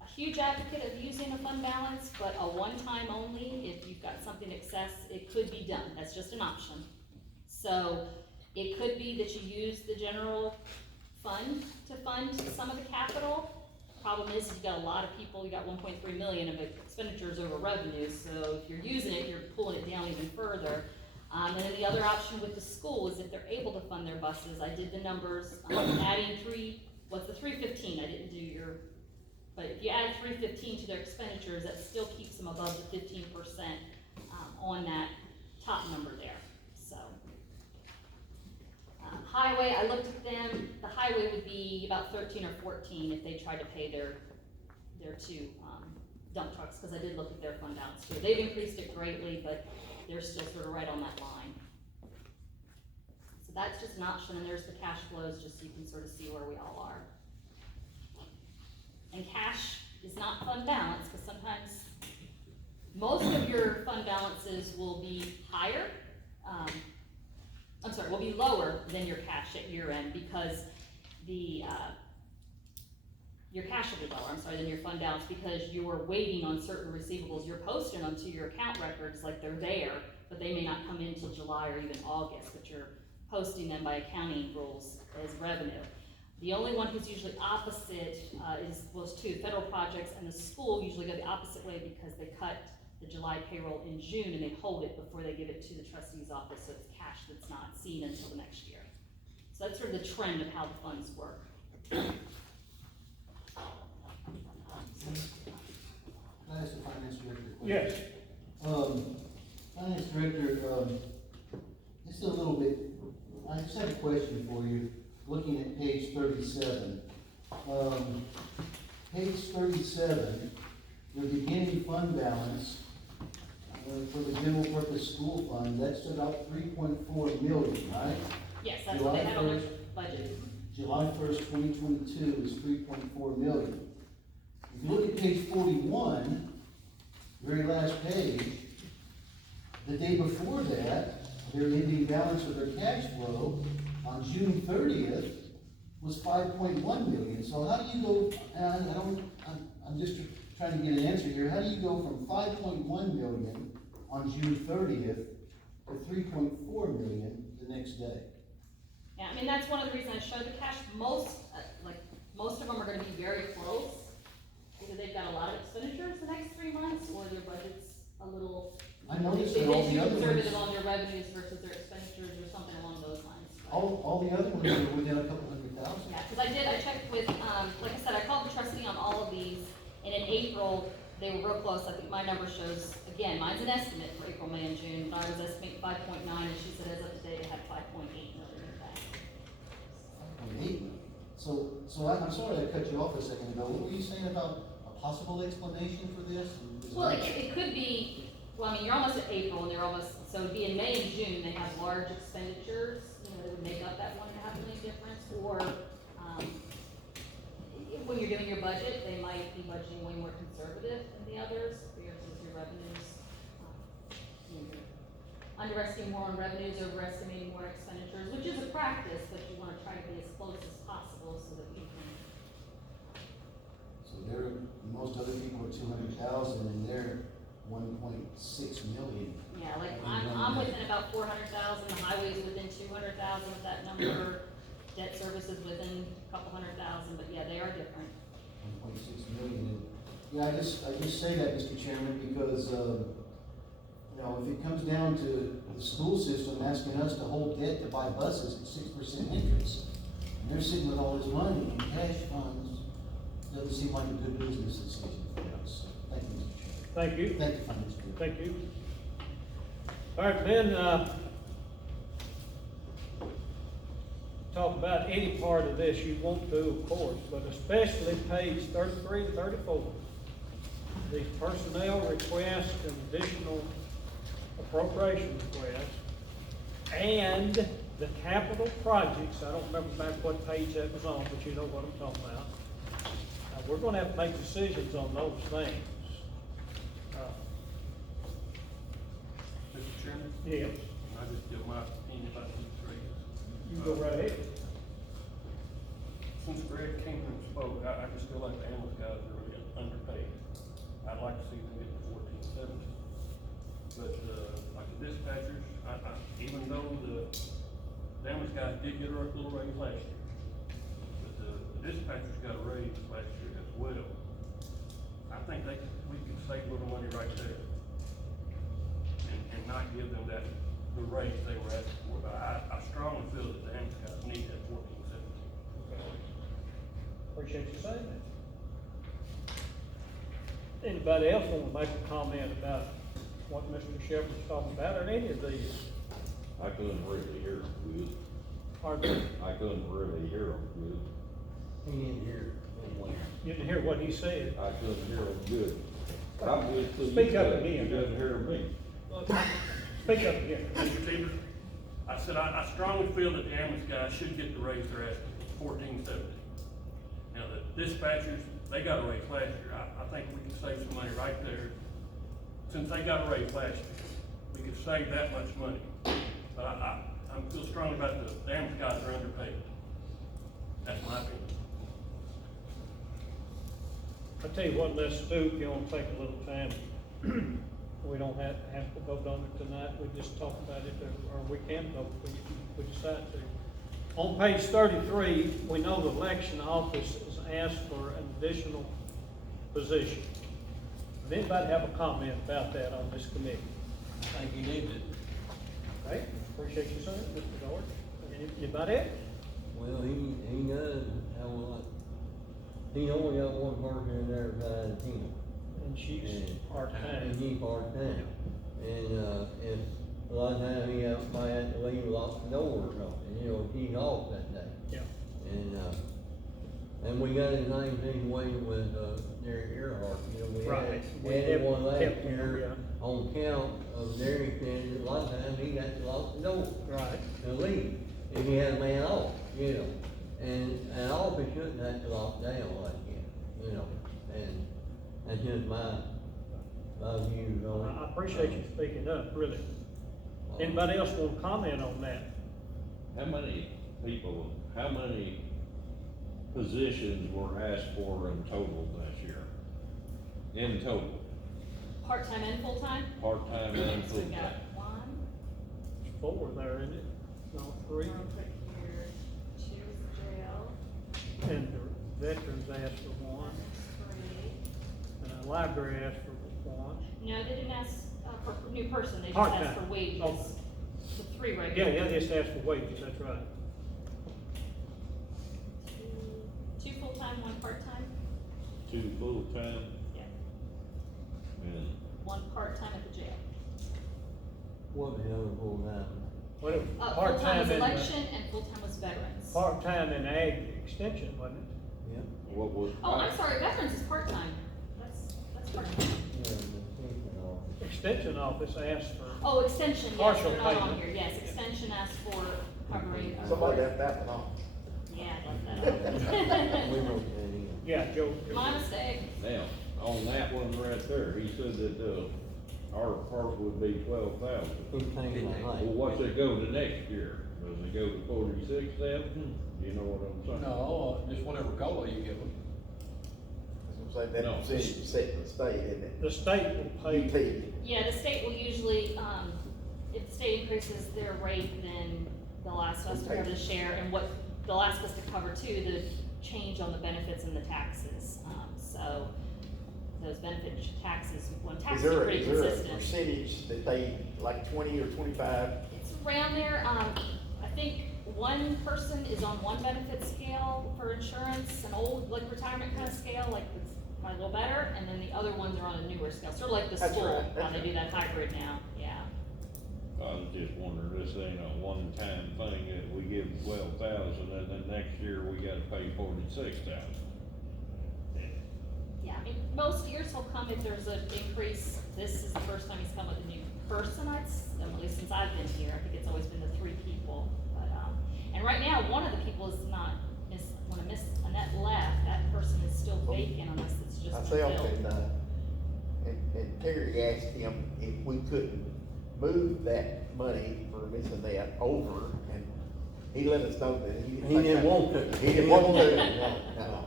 a huge advocate of using a fund balance, but a one-time only, if you've got something excess, it could be done. That's just an option. So it could be that you use the general fund to fund some of the capital. Problem is, you've got a lot of people, you got 1.3 million of expenditures over revenues, so if you're using it, you're pulling it down even further. And then the other option with the school is if they're able to fund their buses. I did the numbers, adding what's the 315? I didn't do but if you add 315 to their expenditures, that still keeps them above the 15% on that top number there. So, highway, I looked at them. The highway would be about 13 or 14 if they tried to pay their two dump trucks, because I did look at their fund balance too. They've increased it greatly, but they're still sort of right on that line. So that's just an option, and there's the cash flows, just so you can sort of see where we all are. And cash is not fund balance, because sometimes most of your fund balances will be higher, will be lower than your cash at year end, because your cash will be lower, than your fund balance, because you're waiting on certain receivables. You're posting them to your account records like they're there, but they may not come in till July or even August, but you're posting them by accounting rules as revenue. The only one who's usually opposite was two federal projects, and the school usually go the opposite way because they cut the July payroll in June and they hold it before they give it to the trustee's office, so it's cash that's not seen until the next year. So that's sort of the trend of how the funds work. Can I ask the finance director a question? Yes. Finance director, just a little bit, I just have a question for you, looking at page 37. Page 37, the beginning fund balance for the general purpose school fund, that's about 3.4 million, right? Yes, that's what they had on their budget. July 1st, 2022 is 3.4 million. If you look at page 41, very last page, the day before that, their ending balance of their cash flow on June 30th was 5.1 million. So how do you go, I'm just trying to get an answer here. How do you go from 5.1 million on June 30th to 3.4 million the next day? Yeah, that's one of the reasons I showed the cash. Most of them are gonna be very close, because they've got a lot of expenditures the next 3 months, or their budget's a little, I noticed they've that all been the too other conservative ones, on their revenues versus their expenditures, or something along those lines. all the other ones are within a couple $100,000. Yeah, because I checked with, like I said, I called the trustee on all of these, and in April, they were real close. I think my number shows, again, mine's an estimate for April, May, and June, but I was estimating 5.9, and she said as of today, they had 5.8 million in the bank. 5.8. So I'm sorry I cut you off a second ago. What were you saying about a possible explanation for this? Well, it could be, you're almost at April, and they're almost, so it'd be in May and June, they have large expenditures, that would make up that $1.5 million difference, or way more conservative than the others, because of your revenues. You know, underestimating more on revenues, overestimating more expenditures, which is a practice, but you wanna try to be as close as possible so that you can. So most other people are 200,000 and they're 1.6 million. Yeah, like, I'm within about 400,000, the highway's within 200,000 of that number, debt service is within a couple 100,000, but yeah, they are different. 1.6 million. Yeah, I just say that, Mr. Chairman, because, you know, if it comes down to the school system asking us to hold debt to buy buses at 6% interest, and they're sitting with all this money in cash funds, doesn't seem like a good business decision for us. Thank you, Mr. Chairman. Thank you. Thank you, Finance Committee. Thank you. All right, then, talk about any part of this you want to, of course, but especially page 33 and 34. These personnel requests and additional appropriation requests, and the capital projects. I don't remember back what page that was on, but you know what I'm talking about. We're gonna have to make decisions on those things. Mr. Chairman, Yes, can I just give my opinion about these three? you go right ahead. Since Greg came here and spoke, I just feel like the ambulance guys are really underpaid. I'd like to see them get to 1470. But, like the dispatchers, even though the ambulance guys did get a little raise last year, but the dispatchers got a raise last year as well. I think we could save a little money right there. And not give them the raise they were asking for, but I strongly feel that the ambulance guys need that 1470. Appreciate you saying that. Anybody else want to make a comment about what Mr. Shepherd's talking about, or any of these? I couldn't really hear them good. Pardon me? I couldn't really hear them good. He didn't hear it. You didn't hear what he said? I couldn't hear them good. I'm good till you Speak up said again. you couldn't hear me. Speak up again. Mr. Teeter, I said, I strongly feel that the ambulance guys should get the raise they're asking, 1470. Now, the dispatchers, they got a raise last year, I think we could save some money right there. Since they got a raise last year, we could save that much money. But I feel strongly about the ambulance guys are underpaid. That's my opinion. I tell you what, let's do, if you want to take a little time, we don't have to vote on it tonight, we just talk about it, or we can vote if we decide to. On page 33, we know the election office has asked for an additional position. Does anybody have a comment about that on this committee? I think he needs it. Okay, appreciate you saying it, Mr. George. Anybody else? Well, he does have a lot. He only got one person in there besides him. And she's And part-time. he part-time. And, if a lot of times he might have to leave, lock the door or something, you know, he's off that day. Yeah. And we got his name situated with, Derek Earhart, you know, Right. we had one last Kept him, year on count of Derek, and a lot of times he had to lock the door Right. to leave, if he had a man off, you know. And an office shouldn't have to lock down like that, you know, and that's just my views on it. I appreciate you speaking up, really. Anybody else want to comment on that? How many positions were asked for in total this year? In total, Part-time and full-time? part-time and So we full-time? got one, There's 4 there, isn't it? No, 3. real quick here, 2 is the jail, And the veterans asked for 1, 1 is 3. and the library asked for 1. No, they didn't ask, for a new person, they just Part-time. asked for wages. Oh. The 3 Yeah, regular. they just asked for wages, that's right. 2 full-time, 1 part-time, 2 full-time yeah, and 1 part-time at the jail. What the hell is full time? Well, it was Full-time part-time was in, election and full-time was veterans. part-time in ag extension, wasn't it? Yeah, what was? Oh, I'm sorry, veterans is part-time, that's part-time. yeah, the extension office. Extension office asked for, Oh, extension, yes, Partial they're not on payment. here, yes, extension asked for covering. Somebody left that one off. Yeah, left that We out. wrote that in. yeah, Joe. My mistake. Now, on that one right there, he said that, our part would be 12,000. 15, I think. Well, what's it go to next year? Does it go to 46,000? You know what I'm saying? No, just whatever COLA you give them. That's what I'm saying, that No. percentage is set in the state, isn't it? The state will pay. UT. Yeah, the state will usually, if the state increases their rate, then they'll ask us for the share, and what, they'll ask us to cover too, the change on the benefits and the taxes. So, those benefit taxes, when Is taxes are there, pretty is there a consistent. percentage that they, like 20 or 25? It's around there, I think one person is on one benefit scale for insurance, an old, like retirement kind of scale, like it's probably a little better, and then the other ones are on a newer scale, sort of like the That's school, right, how that's they do that hybrid now, yeah. I was just wondering, this ain't a one-time thing that we give them 12,000 and then next year we gotta pay 46,000. Yeah, I mean, most years he'll come if there's an increase. This is the first time he's come with a new person, at least since I've been here. I think it's always been the 3 people, but, and right now, one of the people is not, when Miss Annette left, that person is still vacant unless it's just Myself filled. and Terry asked him if we couldn't move that money for Miss Annette over, and he let us know that he didn't. He think didn't that- want to. He didn't want to, no.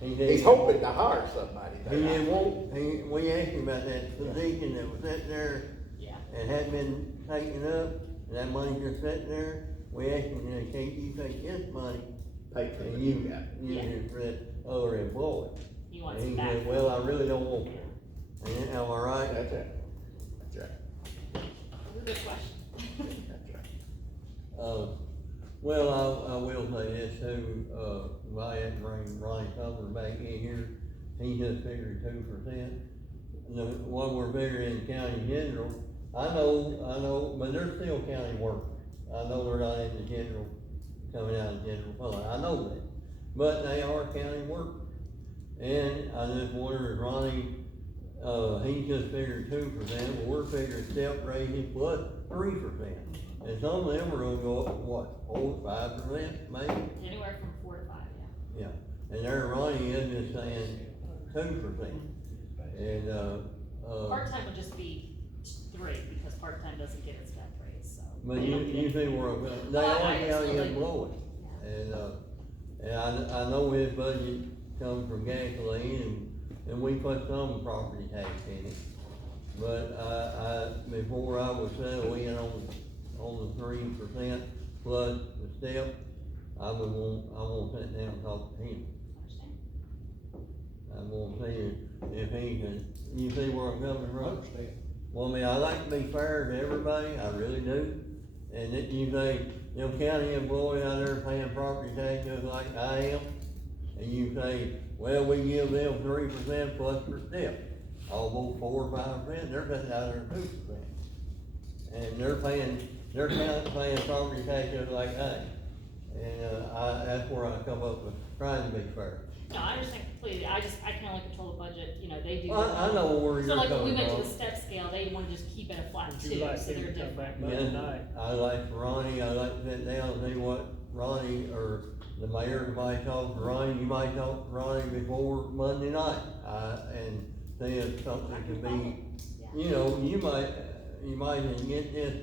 He didn't. He's hoping to hire somebody. He didn't want, we asked him about that position that was sitting there Yeah, and hadn't been taken up, and that money just sitting there. We asked him, you know, can't you take this money Pay for and it. use it for that other employee? he wants And it he back. said, well, I really don't want it. And, am I right? That's right. That's right. That's a good question. That's right. Well, I will say this too, if I had to bring Ronnie Sumner back in here, he just figured 2%. The one we're figuring in county general, I know, but they're still county workers. I know they're not in the general, coming out of the general fund, I know that, but they are county workers. And I just wonder if Ronnie, he just figured 2%, well, we're figuring step raises plus 3%. And some of them are gonna go up, what, 4 or 5% maybe? Anywhere from 4 to 5, yeah. Yeah, and there Ronnie is just saying 2%. And, Part-time would just be 3, because part-time doesn't get its step raise, so. but you see where I'm going, they Oh, are I county absolutely- employees. Yeah. And I know his budget comes from gasoline and we put some property tax in it. But before I was settled in on the 3% plus the step, I won't sit down and talk to him. Understand? I'm gonna see if he can, you see where I'm coming from? Well, I mean, I like to be fair to everybody, I really do. And then you say, them county employees out there paying property taxes like I am, and you say, well, we give them 3% plus per step. Almost 4 or 5%, they're cutting out there 2%. And they're paying property taxes like I am. And, that's where I come up with trying to be fair. No, I understand completely, I can only control the budget, you know, they do. I know where So you're like when we coming went to from. the step scale, they wanna just keep it a flat Would 2, you like so him they're to come different. back Monday night? I like Ronnie, I like to sit down and see what Ronnie, or the mayor might talk to Ronnie, you might talk to Ronnie before Monday night. And see if something could be, you know, you might get this,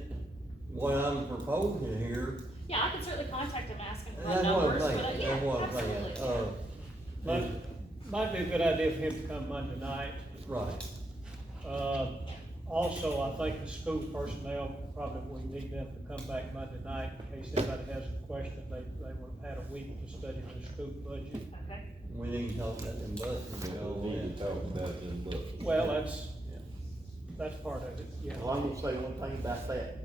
what I'm proposing here. Yeah, I can certainly contact them and ask them for That's what I'm numbers, saying, but yeah, that's what I'm absolutely. saying, Might be a good idea for him to come Monday night. right. Also, I think the school personnel, probably we need them to come back Monday night in case anybody has a question. They would have had a week to study the school budget. Okay, We need to talk about them buses and all We need that. to talk about them, but. Well, that's part of it, yeah. Well, I'm gonna say one thing about that.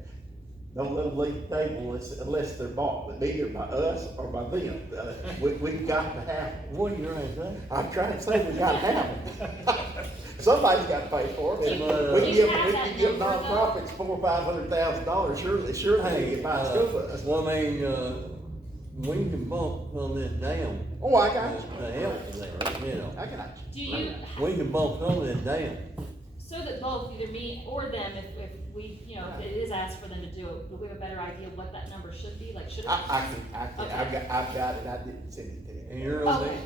Don't let them leave the table unless they're bought, but either by us or by them. We've got to have them. What are you trying to say? I'm trying to say we gotta have them. Somebody's gotta pay for it. Do We you can have that give number, though? nonprofits $400,000 or $500,000, surely they Hey, can buy a school bus. well, I mean, we can bump some of this down. Oh, I got you. To help with that, you know. I got you. do you, We can bump some of this down. so that both, either me or them, if we, you know, if it is asked for them to do it, do we have a better idea of what that number should be, like, should it? I've got it, I didn't send it to you. And you're gonna be,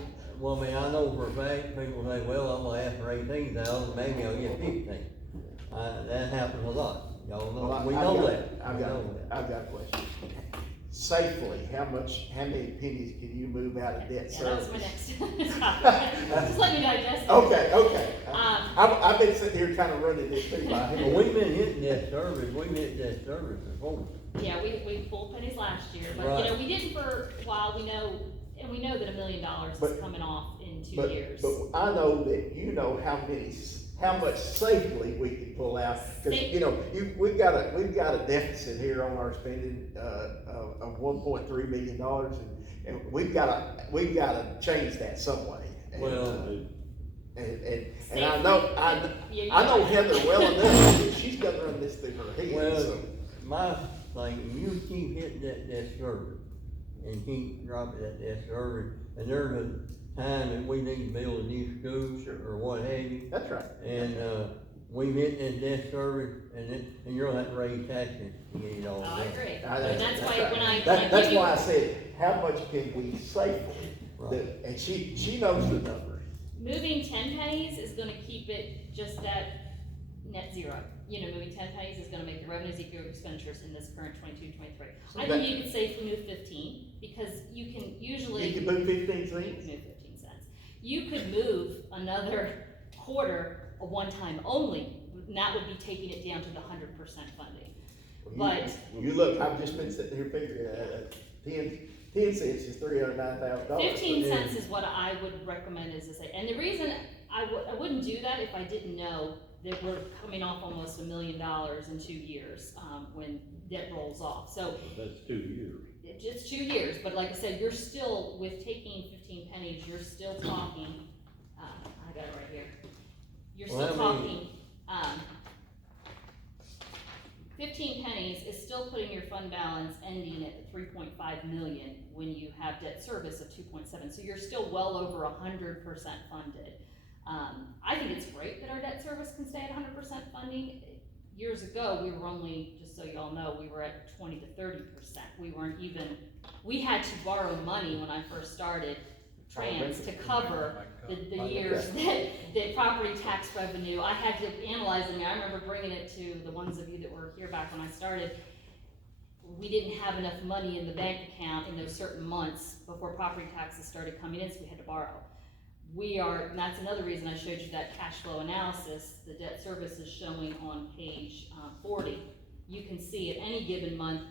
well, I mean, I know for a fact, people say, well, I'm gonna ask for 18,000, maybe I'll get 15. That happens a lot, y'all know, Well, we I've know got- that. I've We got, know that. I've got a question. Safely, how many pennies can you move out of debt Yeah, that was service? my next topic. Just let me digest it. Okay. Um, I've been sitting here kind of running this through my head. Well, we've been hitting that service, we've hit that service before. Yeah, we pulled pennies last year, but, Right. we didn't for a while, we know that $1 million is But- coming off in 2 But, years. but I know that you know how much safely we can pull out, cause we've got a deficit here on our spending, of $1.3 million, and we've gotta change that some way. And, Well, and I know, Yeah, I know yeah. Heather well enough, she's gonna run this through her head, Well, so. my thing, you keep hitting that service, and keep dropping that service, and there's a time that we need to build a new school, Sure. or what have you, That's right. and, we hit that debt service, and you're gonna have to raise taxes to get it all Oh, done. I agree, I- and that's why right. when I That's give you. why I said, how much can we safely, Right. and she knows the numbers. Moving 10 pennies is gonna keep it just at net zero. Moving 10 pennies is gonna make the revenues equal to expenditures in this current 22-23. So I that- think you could safely move 15, because you can usually. You can move 15 You could cents? move 15 cents. You could move another quarter, a one-time only, and that would be taking it down to the 100% funding. But- You look, I've just been sitting here figuring, 10 cents is $309,000. 15 cents is what I would recommend as I say, and the reason I wouldn't do that if I didn't know that we're coming off almost $1 million in 2 years, when debt rolls off, so That's 2 years. it's 2 years, but like I said, you're still, with taking 15 pennies, you're still talking, I got it right here. You're Well, still I mean- talking, 15 pennies is still putting your fund balance ending at 3.5 million when you have debt service of 2.7, so you're still well over 100% funded. I think it's great that our debt service can stay at 100% funding. Years ago, we were only, just so y'all know, we were at 20 to 30%. We had to borrow money when I first started trans to cover the years that property tax revenue, I had to analyze it. I remember bringing it to the ones of you that were here back when I started. We didn't have enough money in the bank account in those certain months before property taxes started coming in, so we had to borrow. And that's another reason I showed you that cash flow analysis. The debt service is showing on page 40. You can see at any given month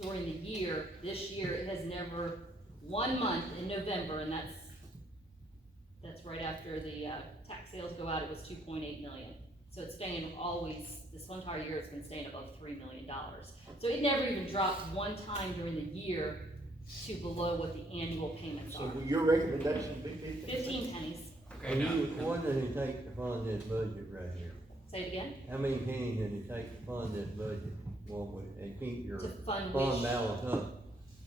during the year, this year, it has never, one month in November, and that's right after the tax sales go out, it was 2.8 million. So it's staying always, this whole entire year, it's been staying above $3 million. So it never even dropped one time during the year to below what the annual payments So are. will your recommendation be 15 cents? 15 pennies. Okay, now, What does it take to fund this budget right here? Say it again. How many pennies does it take to fund this budget, and keep your To fund fund which, balance up?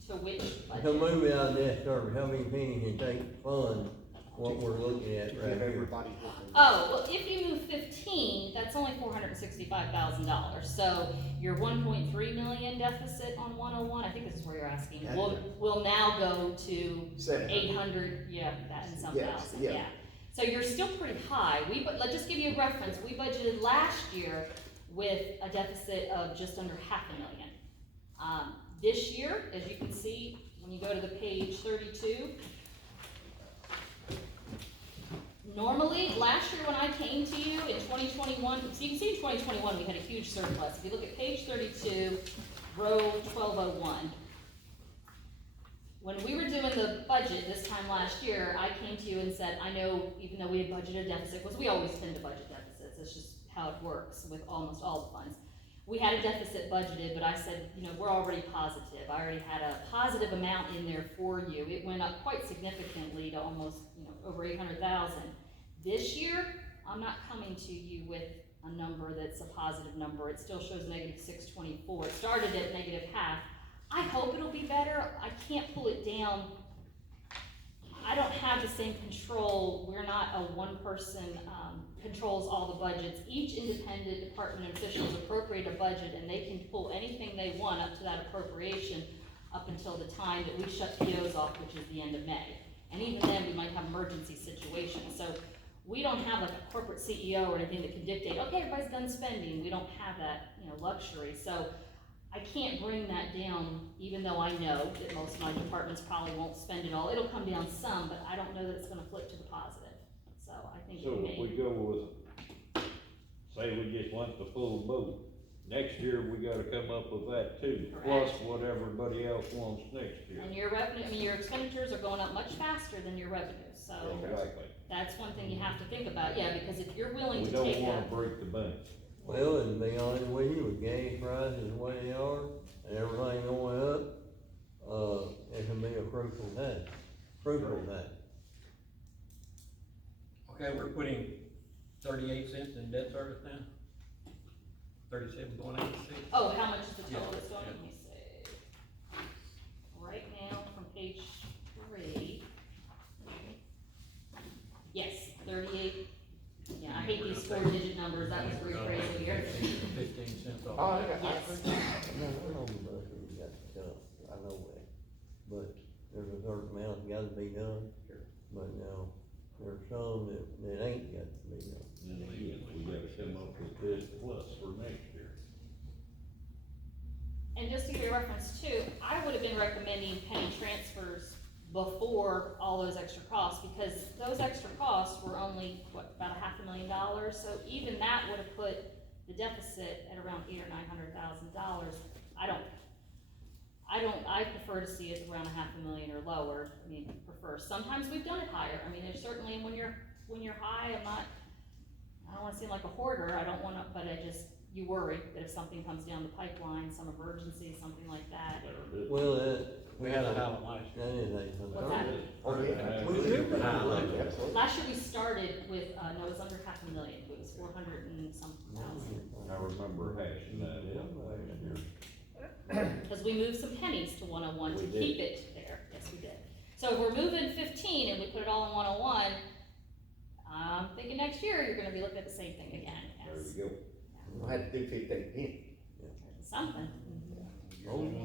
to which To budget? move it out of debt service, how many pennies does it take to fund what we're looking at right Give here? everybody what they- Oh, well, if you move 15, that's only $465,000. So your 1.3 million deficit on 101, I think this is where you're asking, Yeah. will now go to 700. 800, yeah, that and some Yes, thousand, yeah. yeah. So you're still pretty high. Let's just give you a reference. We budgeted last year with a deficit of just under $500,000. This year, as you can see, when you go to the page 32, normally, last year when I came to you in 2021, so you can see in 2021 we had a huge surplus. If you look at page 32, row 1201, when we were doing the budget this time last year, I came to you and said, I know even though we had budgeted a deficit, because we always tend to budget deficits, it's just how it works with almost all the funds. We had a deficit budgeted, but I said, we're already positive. I already had a positive amount in there for you. It went up quite significantly to almost, over 800,000. This year, I'm not coming to you with a number that's a positive number. It still shows negative 624. It started at negative half. I hope it'll be better. I can't pull it down. I don't have the same control. We're not a one person controls all the budgets. Each independent department and officials appropriate a budget and they can pull anything they want up to that appropriation up until the time that we shut POs off, which is the end of May. And even then, we might have emergency situations, so we don't have like a corporate CEO or anything that can dictate, okay, everybody's done spending, we don't have that, luxury, so I can't bring that down, even though I know that most of my departments probably won't spend it all, it'll come down some, but I don't know that it's gonna flip to the positive, so I think So it if we may. go with, say we just went the full boat, next year we gotta come up with that too, plus Correct. what everybody else wants next year. And your revenue, your expenditures are going up much faster than your revenues, so Exactly. that's one thing you have to think about, yeah, because if you're willing We to don't take wanna that. break the bank. Well, and to be honest with you, with gas prices the way they are, and everything going up, it can be a crucial time, Okay, we're putting 38 cents in debt service now? 37.86? Oh, how much is the total Yeah, that's going, yeah. let me see. Right now, from page 3. Yes, 38, yeah, I hate these 4-digit numbers, that was pretty crazy here. 15 cents off. Oh, I got- Yes. No, we're on the bus, we got to cut, I know that, but there's a certain amount that gotta be done. Sure. But now, there's some that ain't got to be done. And then again, we gotta come up with this plus for next year. And just to give you a reference too, I would have been recommending penny transfers before all those extra costs, because those extra costs were only, about $500,000, so even that would have put the deficit at around $800,000 or $900,000. I prefer to see it around $500,000 or lower, I mean, prefer, sometimes we've done it higher, I mean, there's certainly, when you're high, I don't wanna seem like a hoarder, I don't wanna, but you worry that if something comes down the pipeline, some emergency, something like that. Well, We had a howling last year. that is a What's that? Oh, yeah. We remember that. Absolutely. Last year we started with, no, it was under $500,000, it was 400 and some thousand. I remember hashing that out. Because we moved some pennies to 101 to We did. keep it there, yes, we did. So if we're moving 15 and we put it all in 101, I'm thinking next year you're gonna be looking at the same thing again, There yes. you go. We'll have to do 15 again. Something,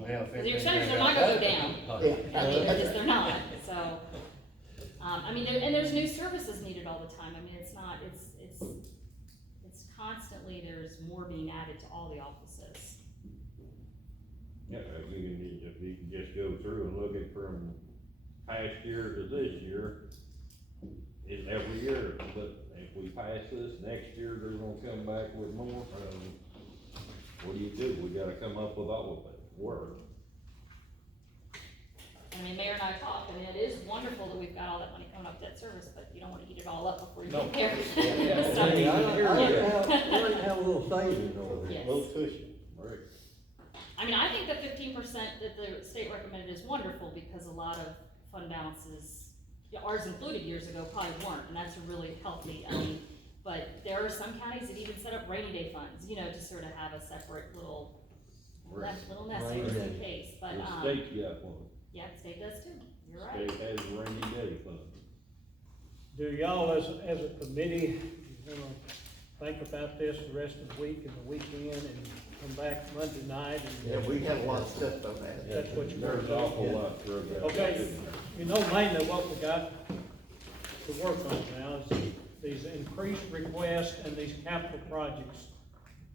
Yeah, because your expenditures are not gonna go down. Yeah. I mean, they're not, so, I mean, and there's new services needed all the time, I mean, it's not, it's constantly, there's more being added to all the offices. Yeah, if you can just go through and look at from past year to this year, it's every year, but if we pass this, next year they're gonna come back with more, what do? We gotta come up with all of it, work. I mean, Mayor and I talked, I mean, it is wonderful that we've got all that money coming up debt service, but you don't wanna eat it all up before you get there. I So- like to Yeah. have a little savings over there. Yes. Little cushion. Right. I mean, I think the 15% that the state recommended is wonderful, because a lot of fund balances, ours included years ago, probably weren't, and that's really healthy, I mean, but there are some counties that even set up rainy day funds, to sort of have a separate little Right. nest egg just in case, but, The state's got one. yeah, the state does too, you're right. State has a rainy day fund. Do y'all as a committee, think about this the rest of the week and the weekend and come back Monday night and? Yeah, we have a lot of stuff on that. That's what you're There's gonna an do. awful lot to rub out. Okay, mainly what we got to work on now is these increased requests and these capital projects.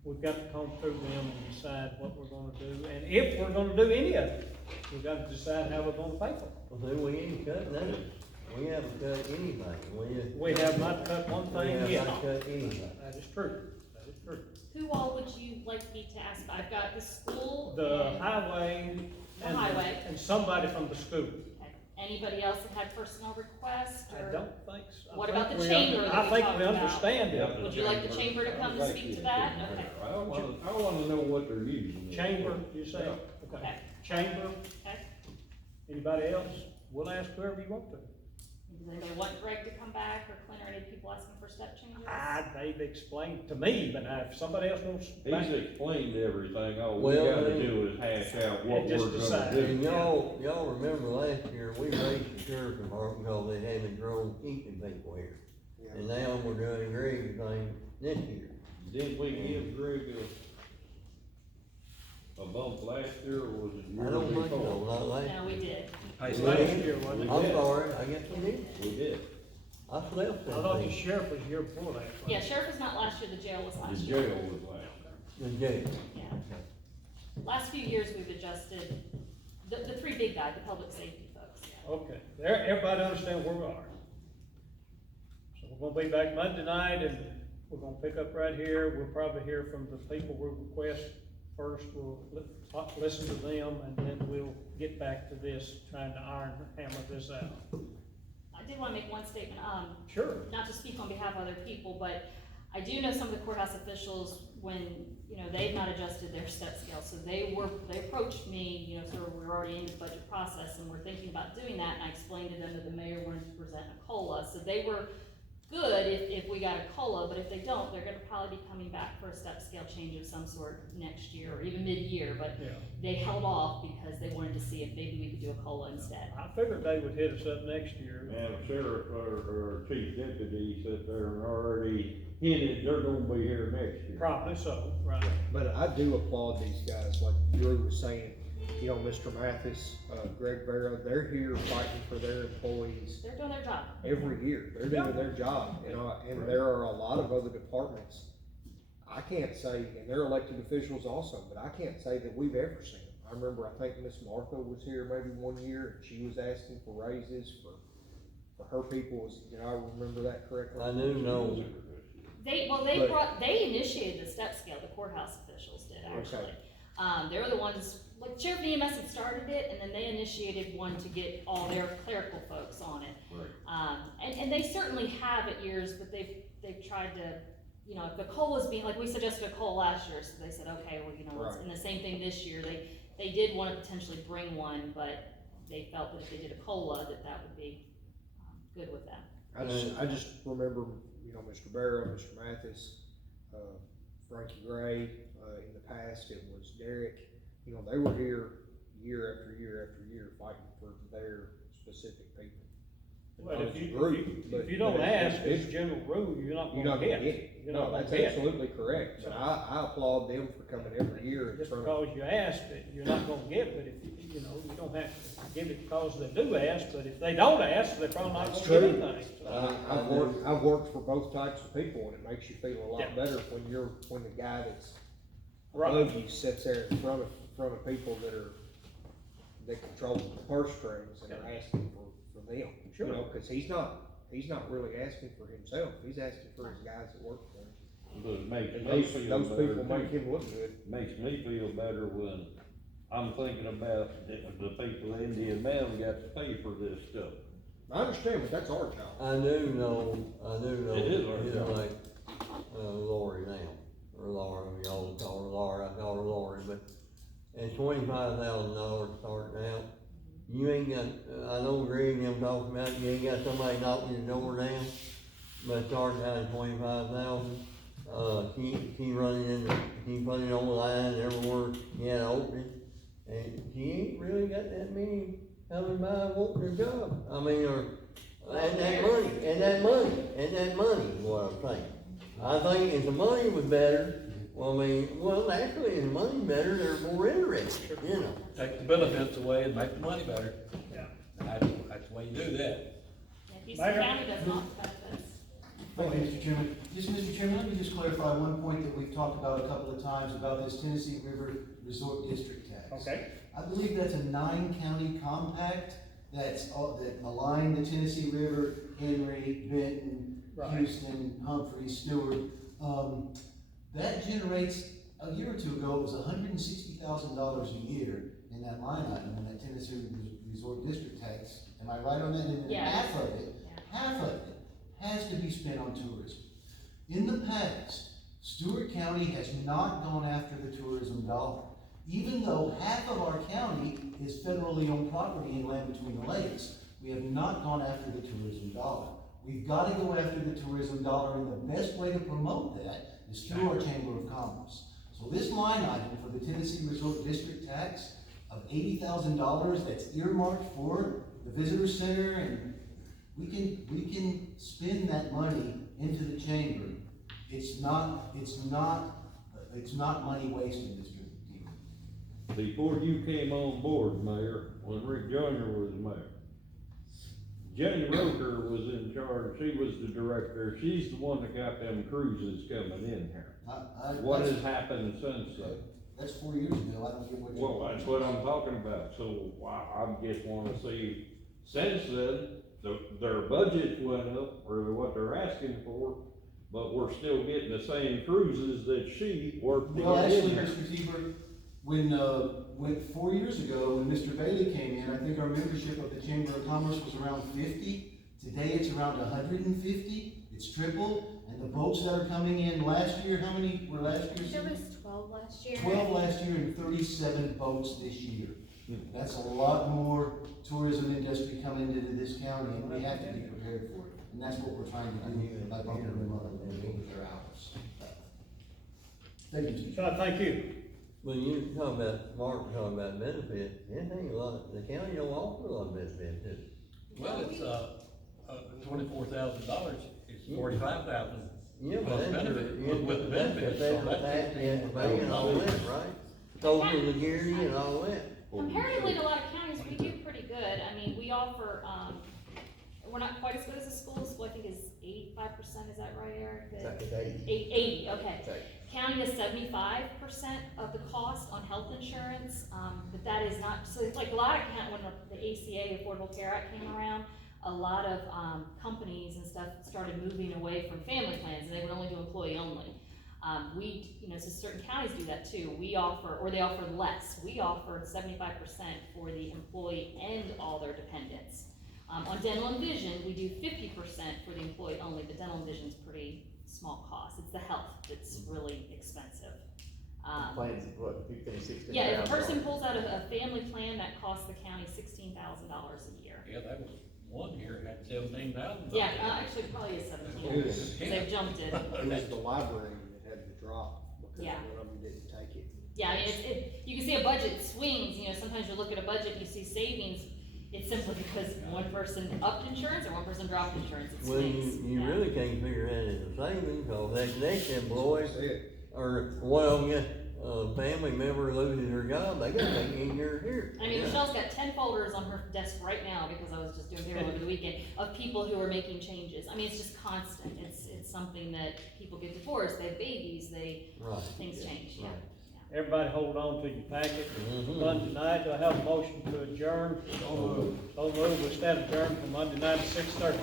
We've got to comb through them and decide what we're gonna do, and if we're gonna do any of it, we've got to decide how we're gonna pay for it. Well, see, we ain't cut nothing, we haven't cut anything, We have not cut one we thing have yet. not cut anything. That is true, that is true. Who all would you like me to ask? I've got the school. The and- highway. The and highway. And somebody from the school. Okay. Anybody else that had personnel requests, I or don't think so. I What think about the we chamber that I we think talked we about? understand Yeah, it. would you like the chamber to come and speak to that? Okay. I wanna know what they're using. Chamber, you say? Yeah. Okay. Chamber, Okay. anybody else? We'll ask whoever you want to. Does anybody want Greg to come back, or Clint, or any people asking for step changes? They've explained to me, but if somebody else wants. He's explained everything, all we Well, gotta then- do is hash out what And just we're decide. gonna And do. y'all remember last year, we raised the sheriff's department because they haven't grown keeping people here. And now we're doing a great thing this year. Didn't we give Greg a bump last year, or was it I year don't think so, before? not last. No, we did. Last did. year, wasn't it? I'm sorry, I guess we did. We did. I slept I that thought the day. sheriff was year before last. wasn't Yeah, it? sheriff was not last year, the jail was The last year. jail was last. The jail. Yeah. Last few years, we've adjusted, the three big guys, the public safety folks, yeah. Okay, there, everybody understand where we are. So we're gonna be back Monday night, and we're gonna pick up right here. We'll probably hear from the people we request first. We'll listen to them, and then we'll get back to this, trying to hammer this out. I did wanna make one statement, Sure. not to speak on behalf of other people, but I do know some of the courthouse officials, when, you know, they've not adjusted their step scale, so they approached me, you know, sort of, we're already in the budget process, and we're thinking about doing that, and I explained to them that the mayor wanted to present a COLA, so they were good if we got a COLA, but if they don't, they're gonna probably be coming back for a step scale change of some sort next year, or even mid-year, but Yeah. they held off because they wanted to see if maybe we could do a COLA instead. I figured they would hit us up next year. And the sheriff or chief deputy said they're already hinted they're gonna be here next year. Probably so, right. But I do applaud these guys, like Drew was saying, you know, Mr. Mathis, Greg Vera, they're here fighting for their employees They're doing their job. every year. They're doing their job, you know, and there are a lot of other departments. I can't say, and they're elected officials also, but I can't say that we've ever seen them. I remember, I think Miss Martha was here maybe one year, and she was asking for raises for her people. Did I remember that correctly? I do know, They initiated the step scale, the courthouse officials did, actually. They were the ones, like Sheriff EMS had started it, and then they initiated one to get all their clerical folks on it. Right. And they certainly have at years, but they've tried to, you know, if the COLA's being, like we suggested a COLA last year, so they said, okay, well, you know, it's, Right. and the same thing this year, they did wanna potentially bring one, but they felt that if they did a COLA, that would be, good with them. I just remember, you know, Mr. Barrow, Mr. Mathis, Frankie Gray, in the past, it was Derek, you know, they were here year after year after year fighting for their specific people. Well, if you But don't ask, it's- as a general rule, you're not You're gonna not gonna get get it. it. You're No, not gonna that's get it. absolutely correct, but I applaud them for coming every year and Just trying. because you ask it, you're not gonna get it, but if, you know, you don't have to give it because they do ask, but if they don't ask, they're probably not That's gonna get true. anything. So, I've worked for both types of people, and it makes you feel a lot Yeah. better when the guy that's Right. above you sits there in front of people that control the purse strings and are asking for them. Sure. You know, cause he's not really asking for himself, he's asking for his guys that work for him. But it makes And me those feel people better make too. him look good. Makes me feel better when I'm thinking about the people in the amount got to pay for this stuff. I understand, but that's our job. I do know, It is our you know, job. like, Lori now, or Laura, y'all call her Laura, I call her Lori, but at $25,000 starting out, you ain't got, I know Greg and them talking about, you ain't got somebody knocking your door down, but starting out at 25,000, she running in, she putting on the line everywhere, she had an opening, and she ain't really got that many coming by wanting a job, I mean, and that money is what I'm saying. I think if the money was better, actually, if the money's better, they're more interested, you know. Take the benefits away and make the money better. Yeah. That's the way you do that. Yeah, Houston Mayor? County does not benefits. Thank you, Mr. Chairman. Mr. Chairman, let me just clarify one point that we've talked about a couple of times about this Tennessee River Resort District tax. Okay, I believe that's a 9-county compact that align the Tennessee River, Henry, Benton, Right. Houston, Humphrey, Stewart. That generates, a year or two ago, it was $160,000 a year in that line item, in that Tennessee Resort District tax. Am I right on that? And then Yeah. half of it has to be spent on tourism. In the past, Stewart County has not gone after the tourism dollar. Even though half of our county is federally owned property and land between the lakes, we have not gone after the tourism dollar. We've got to go after the tourism dollar, and the best way to promote that is through our Chamber of Commerce. So this line item for the Tennessee Resort District tax of $80,000 that's earmarked for the visitor center, and we can spend that money into the chamber. It's not money wasted, Mr. Dean. before you came on board, Mayor, when Rick Junior was mayor, Jenny Roker was in charge, she was the director, she's the one that got them cruises coming in here. What has happened since then? That's 4 years ago, I don't get what you're. Well, that's what I'm talking about, so I just wanna see, since then, their budgets went up, or what they're asking for, but we're still getting the same cruises that she worked to Well, get in actually, here. Mr. Hebert, when 4 years ago, when Mr. Bailey came in, I think our membership of the Chamber of Commerce was around 50. Today, it's around 150, it's tripled, and the boats that are coming in last year, how many were last year? There was 12 last year. 12 last year and 37 boats this year. That's a lot more tourism industry coming into this county, and we have to be prepared for it. And that's what we're trying to do by bumping them up and moving their hours. Thank you, Mr. Chairman. So, thank you. When you talk about, Mark talking about benefits, it ain't a lot, the county don't offer a lot of benefits, does it? Well, it's, $24,000, it's 45,000. Yeah, but Plus that's, benefit, yeah, with the benefits, That's so the that's tax it. and pay and all that, right? Social Security and all that. Comparatively to a lot of counties, we do pretty good. I mean, we offer, we're not quite as good as the schools, I think is 85%, is that right, Eric? It's 80. 80, okay. Okay. County is 75% of the cost on health insurance, but that is not, so it's like a lot of, when the ACA, Affordable Care Act came around, a lot of, companies and stuff started moving away from family plans, and they would only do employee only. So certain counties do that too. We offer, or they offer less. We offer 75% for the employee and all their dependents. On dental and vision, we do 50% for the employee only, but dental and vision's pretty small cost. It's the health that's really expensive. Plans, what, 15, 16? Yeah, if a person pulls out a family plan, that costs the county $16,000 a year. Yeah, that was one year, had 17,000. Yeah, actually probably is 17, because they've jumped it. It was the library that had the drop, because Yeah. one of them didn't take it. Yeah, I mean, you can see a budget swings, sometimes you look at a budget and you see savings, it's simply because one person upped insurance or one person dropped insurance, it Well, swings. you Yeah. really can't figure that as a savings, cause that next employee, That's it. or one of them get a family member loses their job, they gotta take in here. I mean, Yeah. Michelle's got 10 folders on her desk right now, because I was just doing payroll over the weekend, of people who are making changes. I mean, it's just constant, it's something that people get divorced, they have babies, Right. things change, yeah. Right. Everybody hold on to your packet. Mhm. Monday night, do I have a motion to adjourn? So moved. We stand adjourned from Monday night at 6:30.